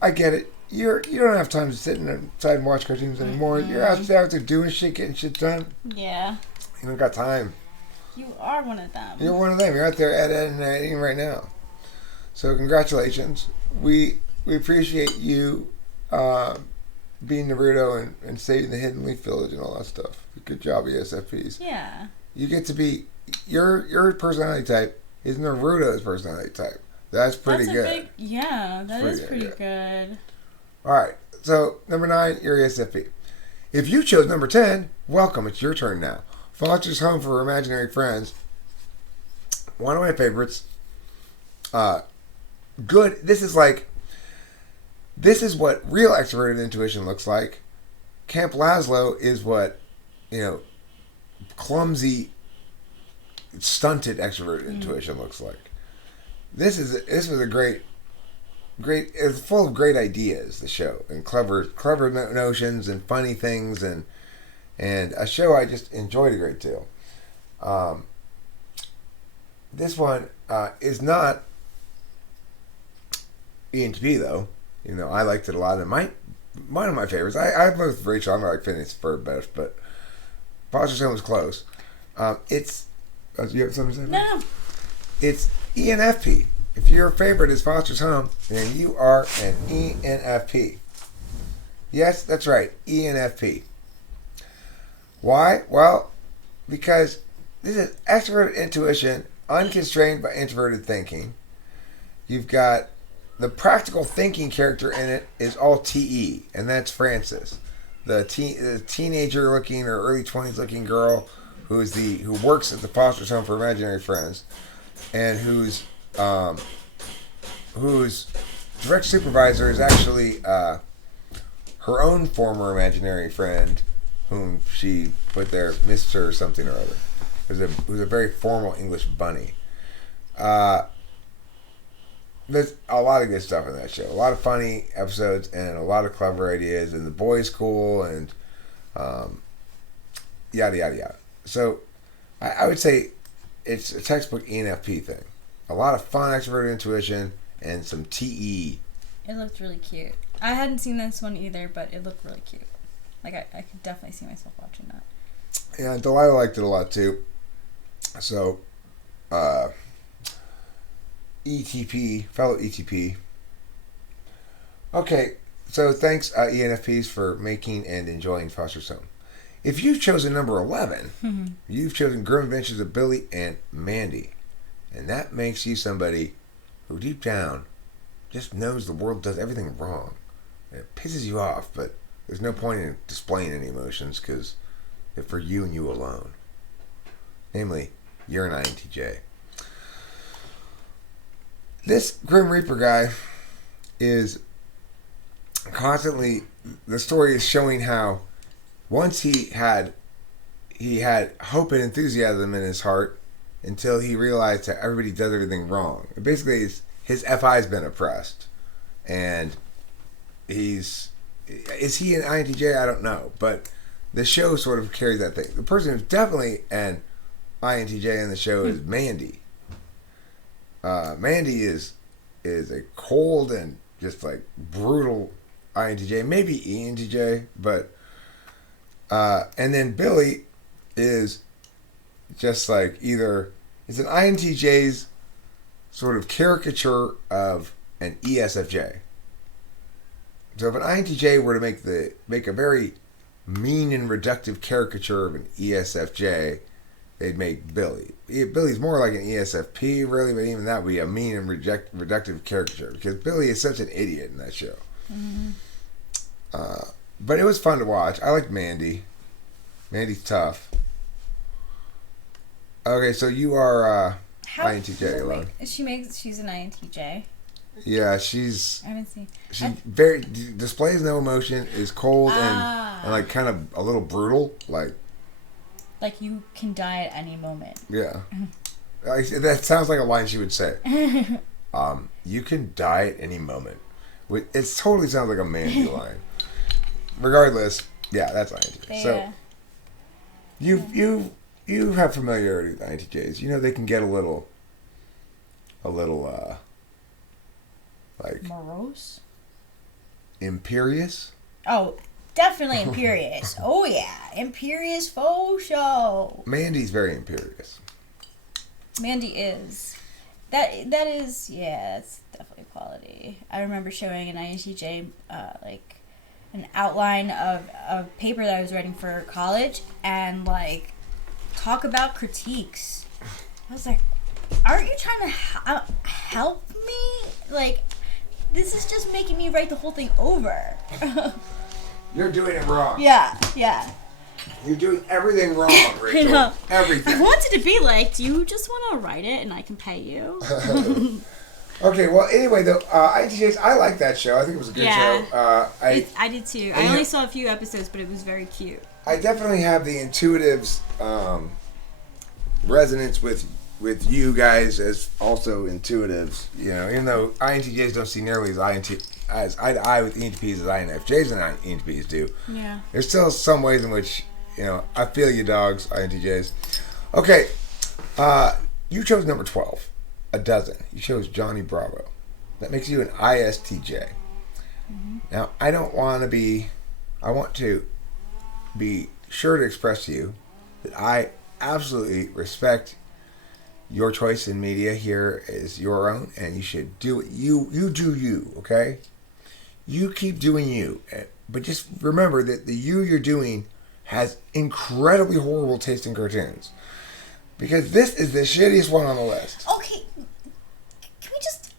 I get it. You don't have time to sit inside and watch cartoons anymore. You're out there doing shit, getting shit done. Yeah. You don't got time. You are one of them. You're one of them. You're out there at Edd and Eddy right now. So congratulations. We appreciate you being Naruto and saving the Hidden Leaf Village and all that stuff. Good job, ESFPs. Yeah. You get to be your personality type is Naruto's personality type. That's pretty good. That is pretty good. All right. So number 9, you're ESFP. If you chose number 10, welcome. It's your turn now. Foster's Home for Imaginary Friends. One of my favorites. Good. This is what real extroverted intuition looks like. Camp Lazlo is what, clumsy, stunted extroverted intuition looks like. This was a great. It's full of great ideas. The show and clever notions and funny things and a show I just enjoyed a great deal. This one is not ENTP though. I liked it a lot. And one of my favorites. I'm with Rachel. I'm like Phineas Ferb best, but Foster's Home was close. It's. Oh, do you have something to say? No. It's ENFP. If your favorite is Foster's Home, then you are an ENFP. Yes, that's right, ENFP. Why? Well, because this is extroverted intuition, unconstrained by introverted thinking. You've got the practical thinking character in it is all TE, and that's Frances, the teenager-looking or early 20s looking girl who works at the Foster's Home for Imaginary Friends, and whose direct supervisor is actually her own former imaginary friend, whom she put there, Mr. or something or other. Who's a very formal English bunny. There's a lot of good stuff in that show. A lot of funny episodes and a lot of clever ideas. And the boy's cool and yada, yada, yada. So I would say it's a textbook ENFP thing. A lot of fun extroverted intuition and some TE. It looked really cute. I hadn't seen this one either, but it looked really cute. Like, I could definitely see myself watching that. Yeah, Delilah liked it a lot too. So, ETP, fellow ETP. Okay, so thanks ENFPs for making and enjoying Foster's Home. If you've chosen number 11, you've chosen Grim Adventures of Billy and Mandy. And that makes you somebody who deep down just knows the world does everything wrong. And it pisses you off, but there's no point in displaying any emotions because they're for you and you alone. Namely, you're an INTJ. This Grim Reaper guy is constantly, the story is showing how once he had hope and enthusiasm in his heart until he realized that everybody does everything wrong. Basically, his FI's been oppressed. And is he an INTJ? I don't know. But the show sort of carries that thing. The person who's definitely an INTJ in the show is Mandy. Mandy is a cold and just like brutal INTJ, maybe ENTJ, but and then Billy is just like it's an INTJ's sort of caricature of an ESFJ. So if an INTJ were to make a very mean and reductive caricature of an ESFJ, they'd make Billy. Billy's more like an ESFP, really, but even that would be a mean and reductive caricature because Billy is such an idiot in that show. But it was fun to watch. I like Mandy. Mandy's tough. Okay, so you are INTJ alone. She's an INTJ. Yeah, she's. I haven't seen. She displays no emotion, is cold and like kind of a little brutal, like you can die at any moment. Yeah, that sounds like a line she would say. You can die at any moment. It totally sounds like a Mandy line. Regardless, yeah, that's INTJ. Yeah. So you have familiarity with INTJs. You know they can get a little like morose, imperious. Oh, definitely imperious. Oh yeah, imperious faux show. Mandy's very imperious. Mandy is. That is, yeah, that's definitely a quality. I remember showing an INTJ like an outline of a paper that I was writing for college and like talk about critiques. I was like, aren't you trying to help me? Like, this is just making me write the whole thing over. You're doing it wrong. Yeah. You're doing everything wrong, Rachel. I know. Everything. I wanted to be like, do you just want to write it and I can pay you? Okay, well, anyway, though, INTJs, I like that show. I think it was a good show. I did too. I only saw a few episodes, but it was very cute. I definitely have the intuitives resonance with you guys as also intuitives. You know, even though INTJs don't see nearly as eye to eye with ENTPs as INFJs and ENTPs do. Yeah. There's still some ways in which, you know, I feel you dogs, INTJs. Okay, you chose number 12, a dozen. You chose Johnny Bravo. That makes you an ISTJ. Mm-hmm. Now, I want to be sure to express to you that I absolutely respect your choice in media here is your own, and you should do it. You do you, okay? You keep doing you. But just remember that the you're doing has incredibly horrible taste in cartoons. Because this is the shittiest one on the list. Okay, can we just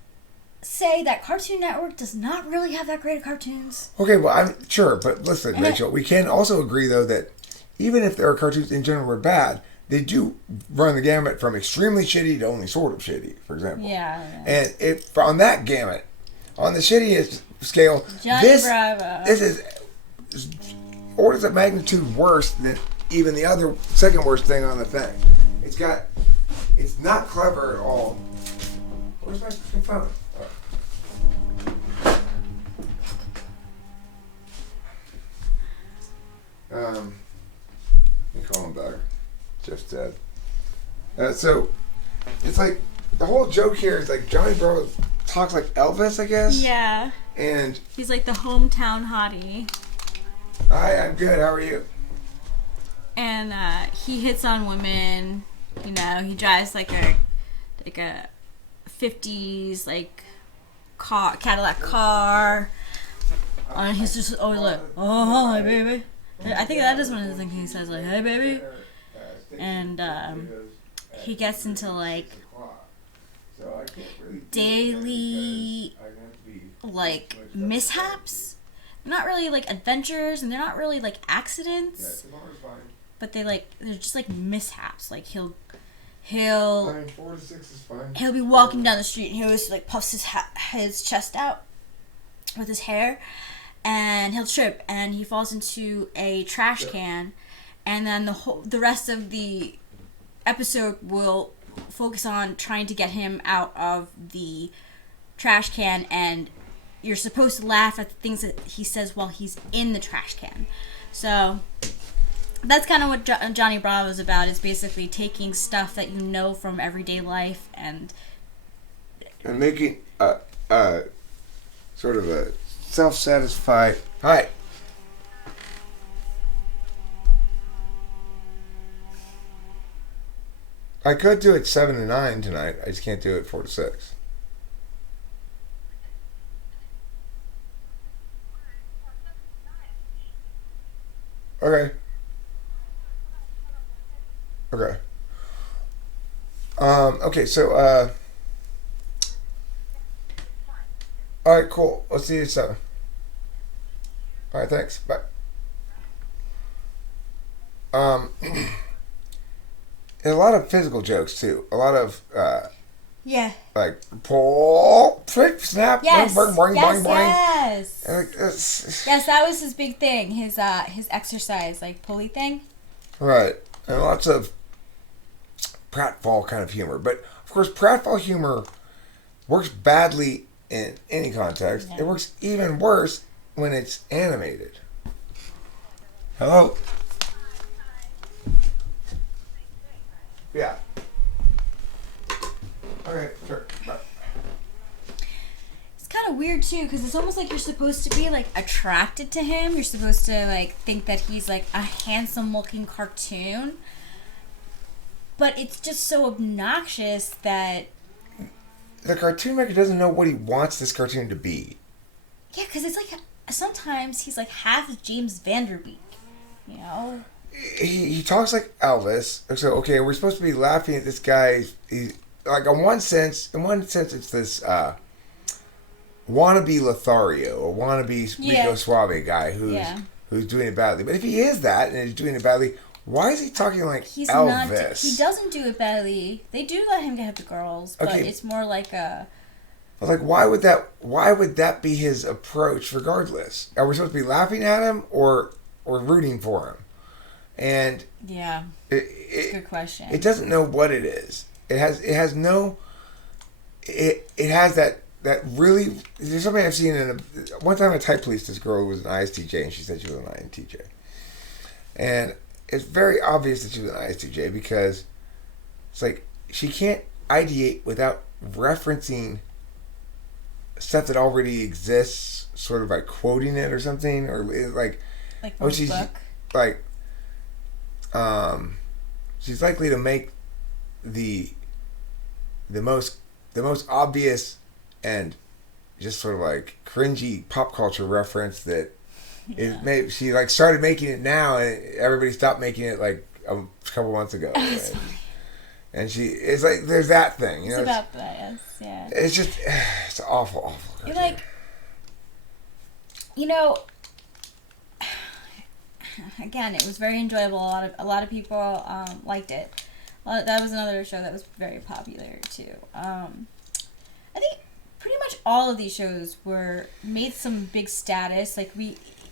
say that Cartoon Network does not really have that great of cartoons? Okay, well, I'm sure, but listen, Rachel, we can also agree, though, that even if their cartoons in general were bad, they do run the gamut from extremely shitty to only sort of shitty, for example. Yeah. And if on that gamut, on the shittiest scale, Bravo. This is orders of magnitude worse than even the other second worst thing on the thing. It's not clever at all. Where's my phone? Let me call him back. Jeff's dead. So it's like the whole joke here is like Johnny Bravo talks like Elvis, I guess. Yeah. And he's like the hometown hottie. Hi, I'm good. How are you? And he hits on women. You know, he drives like a 50s like Cadillac car. And he's just always like, oh hi baby. I think that is one of the things he says, like, hey baby. And he gets into like daily like mishaps. They're not really like adventures and they're not really like accidents. But they're just like mishaps. Like he'll 4 to 6 is fine. He'll be walking down the street and he always like puffs his chest out with his hair, and he'll trip and he falls into a trash can, and then the rest of the episode will focus on trying to get him out of the trash can, and you're supposed to laugh at the things that he says while he's in the trash can. So that's kind of what Johnny Bravo is about. Is basically taking stuff that you know from everyday life and making sort of a self-satisfied. Hi. I could do it 7 to 9 tonight. I just can't do it 4 to 6. Okay. Okay. Okay, so, alright, cool. Let's see you at 7. All right, thanks. Bye. There's a lot of physical jokes too. A lot of yeah, like pull, flip, snap, yes, boing, boing, yes, boing, boing. yes, And, like, yes. That was his big thing. His exercise like pulley thing. right, and lots of pratfall kind of humor. But of course, pratfall humor works badly in any context. Yeah. It works even worse when it's animated. Hello. Yeah. Okay, sure. Bye. It's kind of weird too, because it's almost like you're supposed to be like attracted to him. You're supposed to like think that he's like a handsome-looking cartoon, but it's just so obnoxious that The cartoon maker doesn't know what he wants this cartoon to be. yeah, because it's like sometimes he's like half James Vanderbeek, you know. He talks like Elvis. So okay, we're supposed to be laughing at this guy. He's like in one sense, it's this wannabe Lothario or wannabe Rico Suave guy who's doing it badly. But if he is that and he's doing it badly, why is he talking like He's Elvis? not. He doesn't do it badly. They do let him get the girls, but Okay. it's more like a. But like, why would that be his approach? Regardless, are we supposed to be laughing at him or rooting for him? And Yeah, it's a good question. It doesn't know what it is. It has that really. There's something I've seen one time I type policed this girl who was an ISTJ and she said she was an INTJ, and it's very obvious that she was an ISTJ because it's like she can't ideate without referencing stuff that already exists, sort of like quoting it or something, or like from she's book. like she's likely to make the most obvious and just sort of like cringy pop culture reference that she like started making it now and everybody stopped making it like a couple months ago. And it's like there's that thing, you know. It's about that, yes, yeah. It's just it's awful. You're like, you know. Again, it was very enjoyable. A lot of people liked it. That was another show that was very popular too. I think pretty much all of these shows made some big status. Like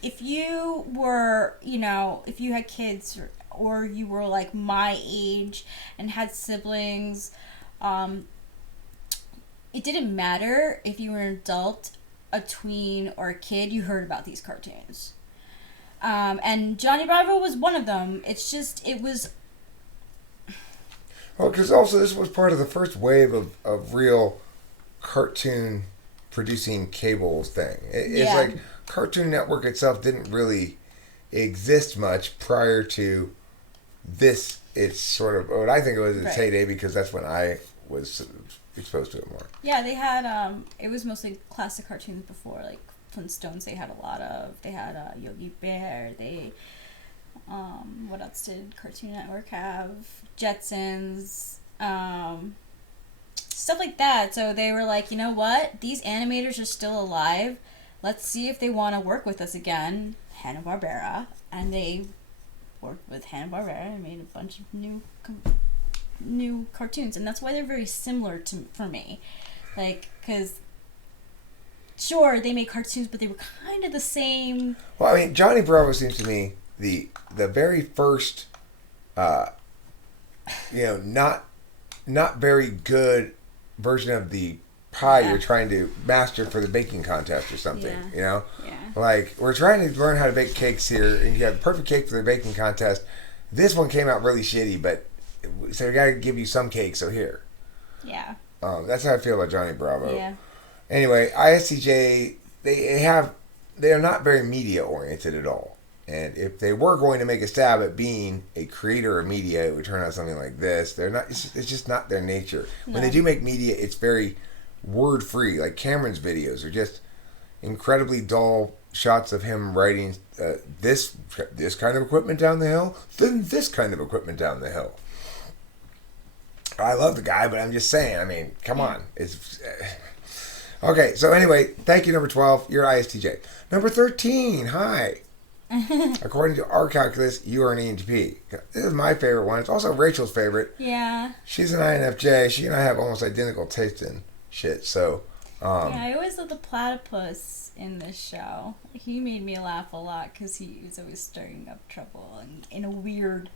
if you were, if you had kids or you were like my age and had siblings, it didn't matter if you were an adult, a tween, or a kid. You heard about these cartoons. And Johnny Bravo was one of them. It was... Well, because also this was part of the first wave of real cartoon producing cables thing. It's like Cartoon Network itself didn't really exist much prior to this. It's sort of what I think it was its heyday because that's when I was exposed to it more. Yeah, they had, it was mostly classic cartoons before, like Flintstones they had a lot of. They had Yogi Bear. What else did Cartoon Network have? Jetsons. Stuff like that. So they were like, you know what? These animators are still alive. Let's see if they want to work with us again. Hanna-Barbera. And they worked with Hanna-Barbera and made a bunch of new cartoons. And that's why they're very similar for me. Like, because... Sure, they made cartoons, but they were kind of the same. Well, I mean, Johnny Bravo seems to me the very first, not very good version of the pie you're trying to master for the baking contest or something. Yeah. You know, yeah. Like we're trying to learn how to bake cakes here, and you have the perfect cake for the baking contest. This one came out really shitty, but so we got to give you some cake. So here. Yeah. That's how I feel about Johnny Bravo. Yeah. Anyway, ISTJ, they are not very media oriented at all. And if they were going to make a stab at being a creator of media, it would turn out something like this. They're not. It's just not their nature. No. When they do make media, it's very word free. Like Cameron's videos are just incredibly dull shots of him riding this kind of equipment down the hill, then this kind of equipment down the hill. I love the guy, but I'm just saying. I mean, come on, it's. Okay, so anyway, thank you, number 12. You're ISTJ. Number 13, hi. According to our calculus, you are an ENTP. This is my favorite one. It's also Rachel's favorite. Yeah. She's an INFJ. She and I have almost identical taste in shit, so... yeah, I always love the platypus in this show. He made me laugh a lot because he was always stirring up trouble and in a weird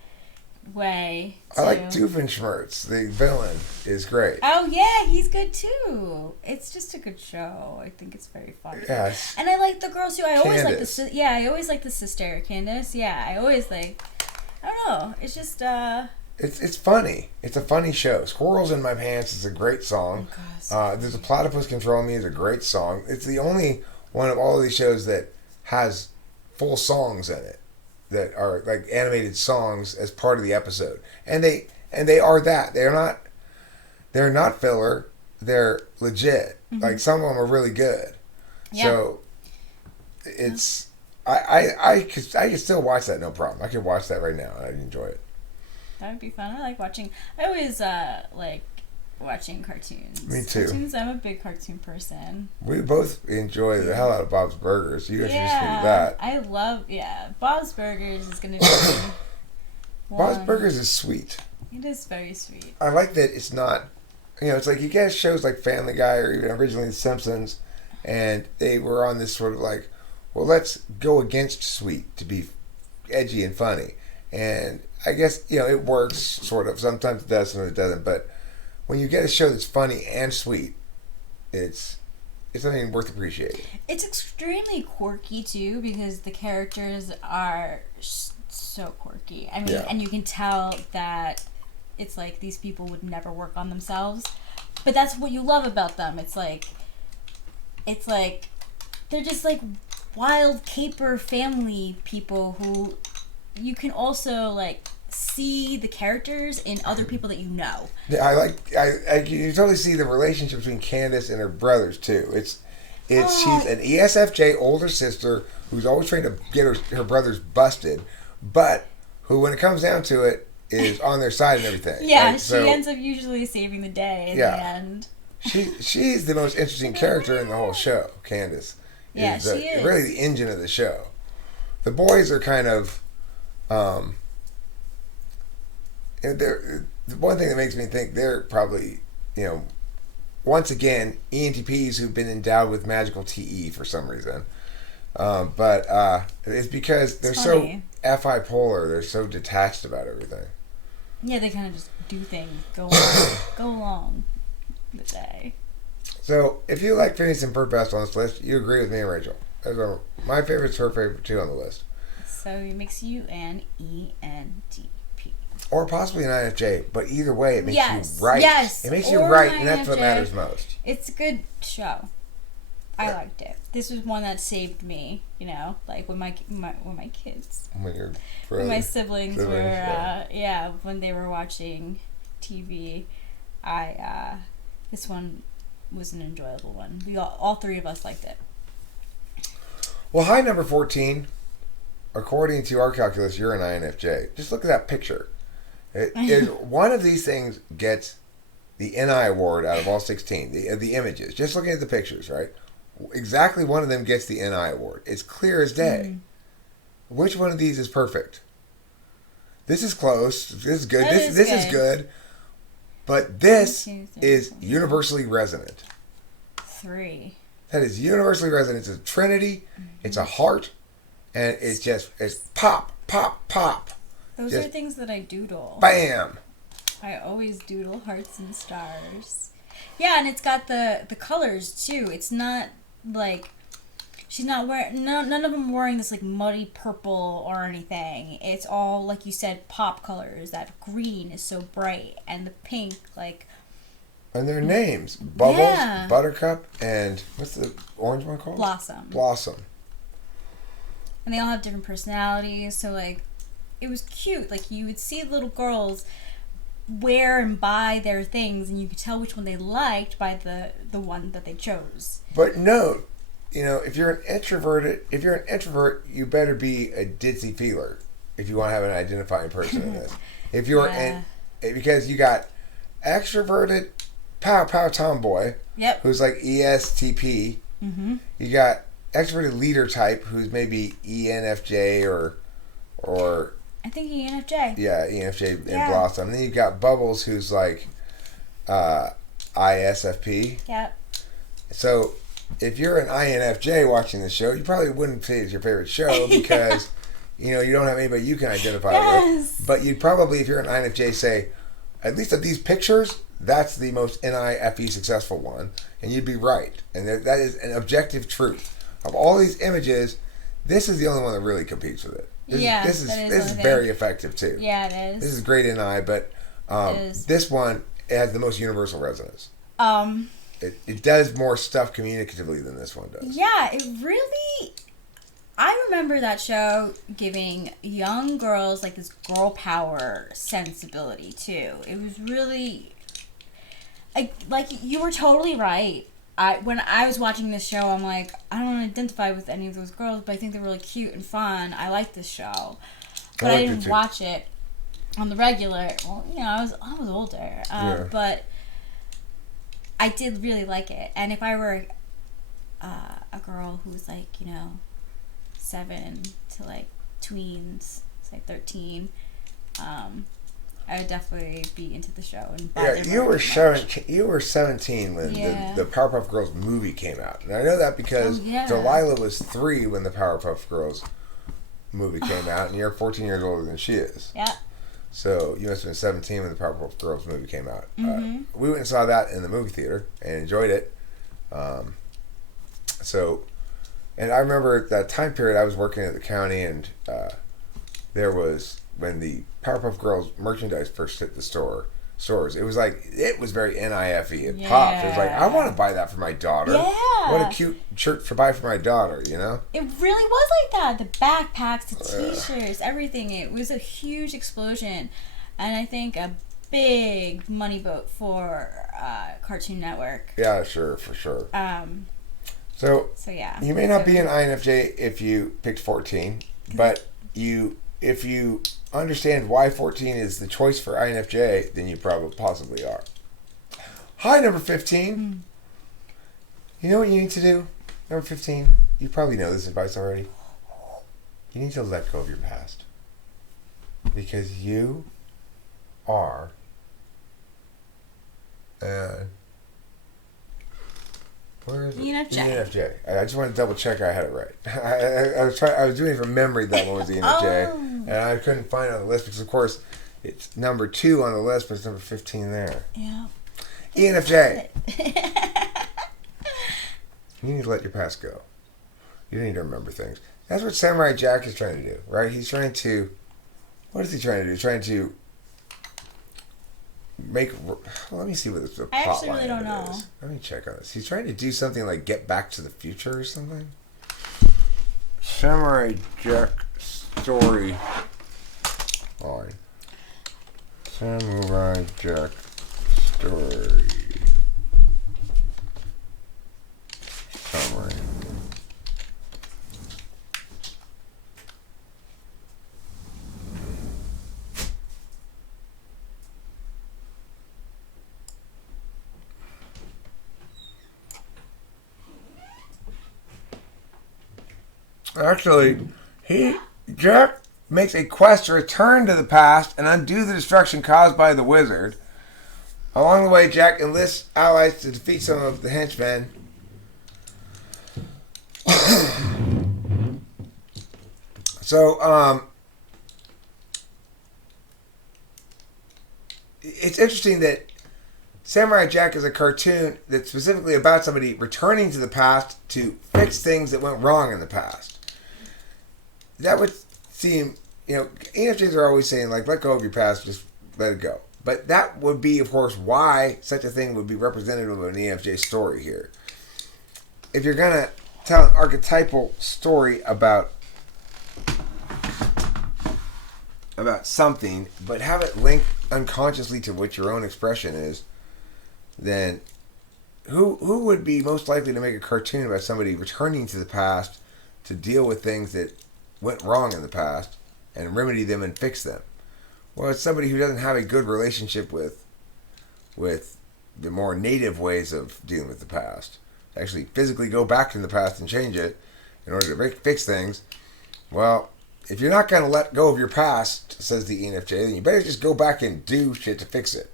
way. Too. I like Doofenshmirtz. The villain is great. Oh yeah, he's good too. It's just a good show. I think it's very funny. Yes. And I like the girls too. I always like Candace. I always like the sister, Candace. Yeah, I always like. I don't know. It's just It's funny. It's a funny show. Squirrels in My Pants is a great song. There's a Platypus Control Me is a great song. It's the only one of all of these shows that has full songs in it that are like animated songs as part of the episode. And they are that. They're not filler. They're legit. Mm-hmm. Like some of them are really good. Yeah. So it's I could still watch that no problem. I could watch that right now and I'd enjoy it. That would be fun. I like watching. I always like watching cartoons. Me too. Cartoons. I'm a big cartoon person. We both enjoy the hell out of Bob's Burgers. You guys just do that. I love. Yeah, Bob's Burgers is gonna be. Bob's Burgers is sweet. It is very sweet. I like that it's not. It's like you get shows like Family Guy or even originally The Simpsons, and they were on this sort of like, well, let's go against sweet to be edgy and funny. And I guess, it works, sort of. Sometimes it does, sometimes it doesn't. But when you get a show that's funny and sweet, it's something worth appreciating. It's extremely quirky, too, because the characters are so quirky. I mean, and you can tell that it's like these people would never work on themselves. But that's what you love about them. It's like they're just like wild caper family people who you can also like see the characters in other people that you know. Yeah, you totally see the relationship between Candace and her brothers too. She's an ESFJ older sister who's always trying to get her brothers busted, but who, when it comes down to it, is on their side and everything. Yeah, right? she ends up usually saving the day in the end. She's the most interesting character in the whole show. Candace. Yeah, she is really the engine of the show. The boys are kind of. The one thing that makes me think they're probably, once again, ENTPs who've been endowed with magical TE for some reason. But it's because they're so FI polar, they're so detached about everything. Yeah, they kind of just do things, go along the day. So, if you like Phineas and Ferb best on this list, you agree with me and Rachel. My favorite's her favorite too on the list. So it makes you an ENTP. Or possibly an INFJ, but either way, it makes you right. Yes, it makes you right, and that's what matters most. It's a good show. I liked it. This was one that saved me. Like when my kids, when my siblings were, when they were watching TV, this one was an enjoyable one. All three of us liked it. Well, hi, number 14. According to our calculus, you're an INFJ. Just look at that picture. One of these things gets the NI award out of all 16. The images. Just looking at the pictures, right? Exactly one of them gets the NI award. It's clear as day. Which one of these is perfect? This is close. This is good. This is good. But this is universally resonant. 3. That is universally resonant. It's a trinity. It's a heart. And it's pop, pop, pop. Those are things that I doodle. Bam! I always doodle hearts and stars. Yeah, and it's got the colors too. It's not like she's not wearing none of them wearing this like muddy purple or anything. It's all like you said, pop colors. That green is so bright, and the pink like. And their names: Bubbles, Buttercup, and what's the orange one called? Blossom. And they all have different personalities, so like it was cute. Like you would see little girls wear and buy their things, and you could tell which one they liked by the one that they chose. But note, if you're an introvert, you better be a ditzy feeler if you want to have an identifying person in this. If you're because you got extroverted, pow tomboy. Yep. Who's like ESTP. Mm-hmm. You got extroverted leader type, who's maybe ENFJ or I think ENFJ. Yeah, ENFJ in Blossom. And then you've got Bubbles, who's like ISFP. Yep. So if you're an INFJ watching the show, you probably wouldn't say it's your favorite show because you don't have anybody you can identify with. But you'd probably, if you're an INFJ, say, at least of these pictures, that's the most NIFE successful one, and you'd be right. And that is an objective truth. Of all these images, this is the only one that really competes with it. This is very effective too. Yeah, it is. This is great NI, but this one has the most universal resonance. It does more stuff communicatively than this one does. Yeah, it really... I remember that show giving young girls like this girl power sensibility too. It was really... Like you were totally right. When I was watching this show, I'm like, I don't identify with any of those girls, but I think they're really cute and fun. I like this show. But I didn't watch it on the regular. Well, I was older. But I did really like it. And if I were a girl who was like, 7 to like tweens, say 13, I would definitely be into the show. And you were 17 when the Powerpuff Girls movie came out, and I know that because Delilah was 3 when the Powerpuff Girls movie came out, and you're 14 years older than she is. Yeah. So you must have been 17 when the Powerpuff Girls movie came out. Mm-hmm. We went and saw that in the movie theater and enjoyed it. And I remember at that time period I was working at the county, and there was, when the Powerpuff Girls merchandise first hit the stores, it was very NIFE. It popped. It was like, I want to buy that for my daughter. Yeah. What a cute shirt to buy for my daughter, It really was like that. The backpacks, the t-shirts, everything. It was a huge explosion. And I think a big money boat for Cartoon Network. Yeah, sure, for sure. So yeah. You may not be an INFJ if you picked 14, but if you understand why 14 is the choice for INFJ, then you possibly are. Hi, number 15. You know what you need to do? Number 15, you probably know this advice already. You need to let go of your past. Because you are where is it? ENFJ. I just want to double check I had it right. I was doing it from memory. That one was ENFJ, and I couldn't find it on the list because, of course, it's number 2 on the list, but it's number 15 there. Yeah. ENFJ. You need to let your past go. You need to remember things. That's what Samurai Jack is trying to do, right? He's trying to. What is he trying to do? He's trying to make. Well, let me see what the I plot actually really don't know. is. Let me check on this. He's trying to do something like Get Back to the Future or something. Samurai Jack story line. Samurai Jack story summary. Actually, Jack makes a quest to return to the past and undo the destruction caused by the wizard. Along the way, Jack enlists allies to defeat some of the henchmen. So, it's interesting that Samurai Jack is a cartoon that's specifically about somebody returning to the past to fix things that went wrong in the past. That would seem, ENFJs are always saying, like, let go of your past, just let it go. But that would be, of course, why such a thing would be representative of an ENFJ story here. If you're going to tell an archetypal story about something, but have it linked unconsciously to what your own expression is, then who would be most likely to make a cartoon about somebody returning to the past to deal with things that went wrong in the past and remedy them and fix them? Well, it's somebody who doesn't have a good relationship with the more native ways of dealing with the past. To actually physically go back in the past and change it in order to fix things. Well, if you're not going to let go of your past, says the ENFJ, then you better just go back and do shit to fix it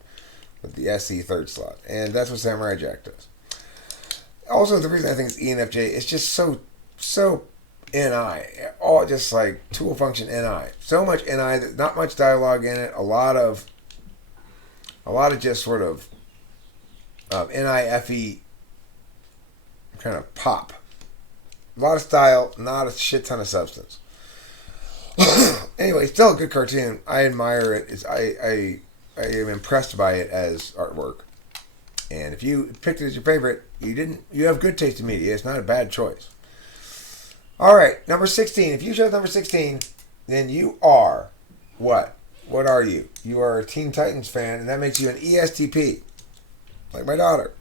with the SC third slot. And that's what Samurai Jack does. Also, the reason I think it's ENFJ is just so NI. All just like tool function NI. So much NI, that not much dialogue in it. A lot of just sort of NIFE kind of pop. A lot of style, not a shit ton of substance. Anyway, still a good cartoon. I admire it. I am impressed by it as artwork. And if you picked it as your favorite, you have good taste in media. It's not a bad choice. All right, number 16. If you chose number 16, then you are what? What are you? You are a Teen Titans fan, and that makes you an ESTP, like my daughter.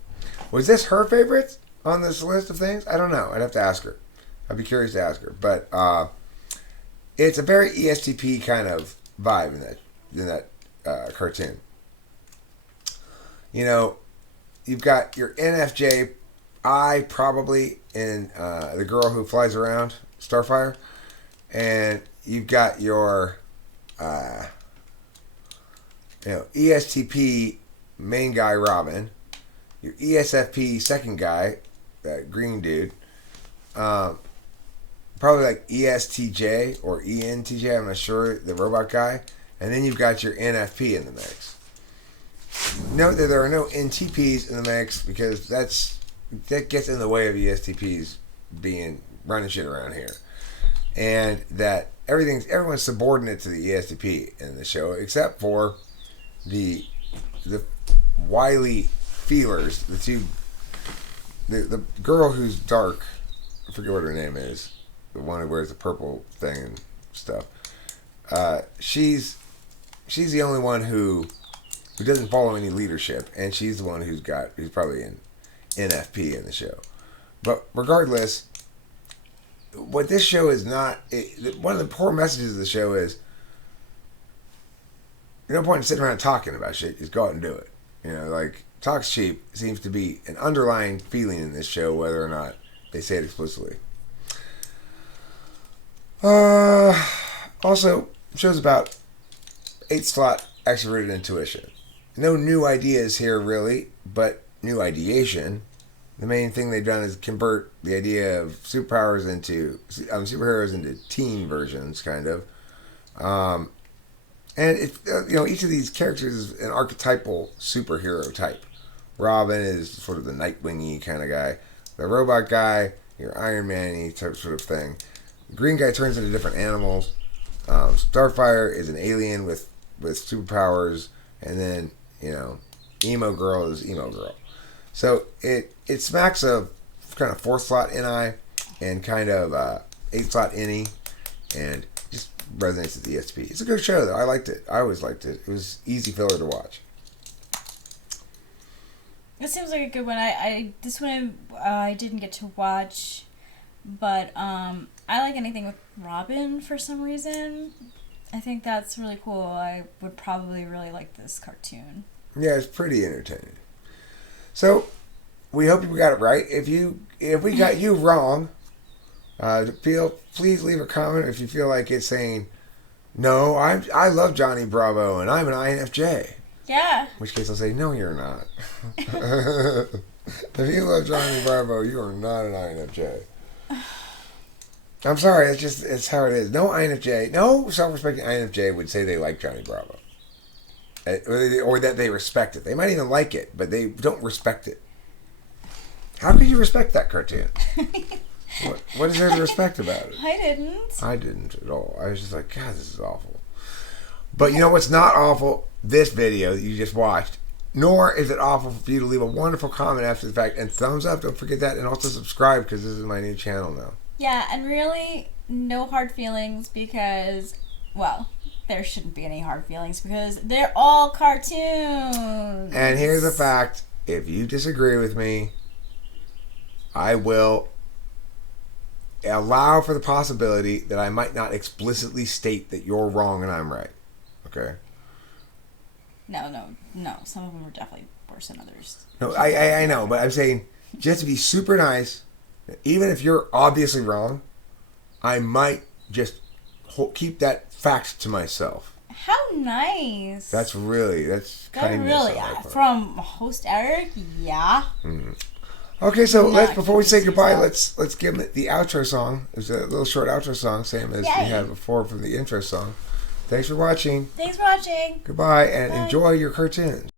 Was this her favorite on this list of things? I don't know. I'd have to ask her. I'd be curious to ask her. But it's a very ESTP kind of vibe in that cartoon. You know, you've got your NFJ, probably in the girl who flies around, Starfire, and you've got your ESTP main guy, Robin, your ESFP second guy, that green dude, probably like ESTJ or ENTJ, I'm not sure, the robot guy, and then you've got your NFP in the mix. Note that there are no NTPs in the mix because that gets in the way of ESTPs being running shit around here, and that everyone's subordinate to the ESTP in the show except for the wily feelers, the girl who's dark. I forget what her name is. The one who wears the purple thing and stuff. She's the only one who doesn't follow any leadership, and she's the one who's probably in NFP in the show. But regardless, what this show is not, one of the poor messages of the show is, there's no point in sitting around talking about shit. Just go out and do it. You know, like, talk's cheap seems to be an underlying feeling in this show, whether or not they say it explicitly. Also, show's about 8-slot extroverted intuition. No new ideas here, really, but new ideation. The main thing they've done is convert the idea of superheroes into teen versions, kind of. And each of these characters is an archetypal superhero type. Robin is sort of the Nightwing-y kind of guy. The robot guy, your Iron Man-y type sort of thing. The green guy turns into different animals. Starfire is an alien with superpowers, and then emo girl is emo girl. So it smacks of kind of 4-slot NI and kind of 8-slot NE, and just resonates with the ESP. It's a good show though. I liked it. I always liked it. It was easy filler to watch. It seems like a good one. This one I didn't get to watch, but I like anything with Robin for some reason. I think that's really cool. I would probably really like this cartoon. Yeah, it's pretty entertaining. So, we hope we got it right. If we got you wrong, please leave a comment if you feel like it's saying, no, I love Johnny Bravo and I'm an INFJ. Yeah. In which case I'll say, no, you're not. If you love Johnny Bravo, you are not an INFJ. I'm sorry, it's how it is. No INFJ, no self-respecting INFJ would say they like Johnny Bravo. Or that they respect it. They might even like it, but they don't respect it. How could you respect that cartoon? What is there to respect about it? I didn't at all. I was just like, God, this is awful. But you know what's not awful? This video that you just watched. Nor is it awful for you to leave a wonderful comment after the fact. And thumbs up, don't forget that. And also subscribe, because this is my new channel now. Yeah, and really, no hard feelings because, well, there shouldn't be any hard feelings because they're all cartoons. And here's the fact. If you disagree with me, I will allow for the possibility that I might not explicitly state that you're wrong and I'm right. Okay? No. Some of them are definitely worse than others. No, I know, but I'm saying just to be super nice, even if you're obviously wrong, I might just keep that fact to myself. How nice. That's kindness. Really, from host Eric, yeah. Okay, so before we say goodbye, let's give it the outro song. It was a little short outro song, same as we had before from the intro song. Thanks for watching. Goodbye, and enjoy your cartoons.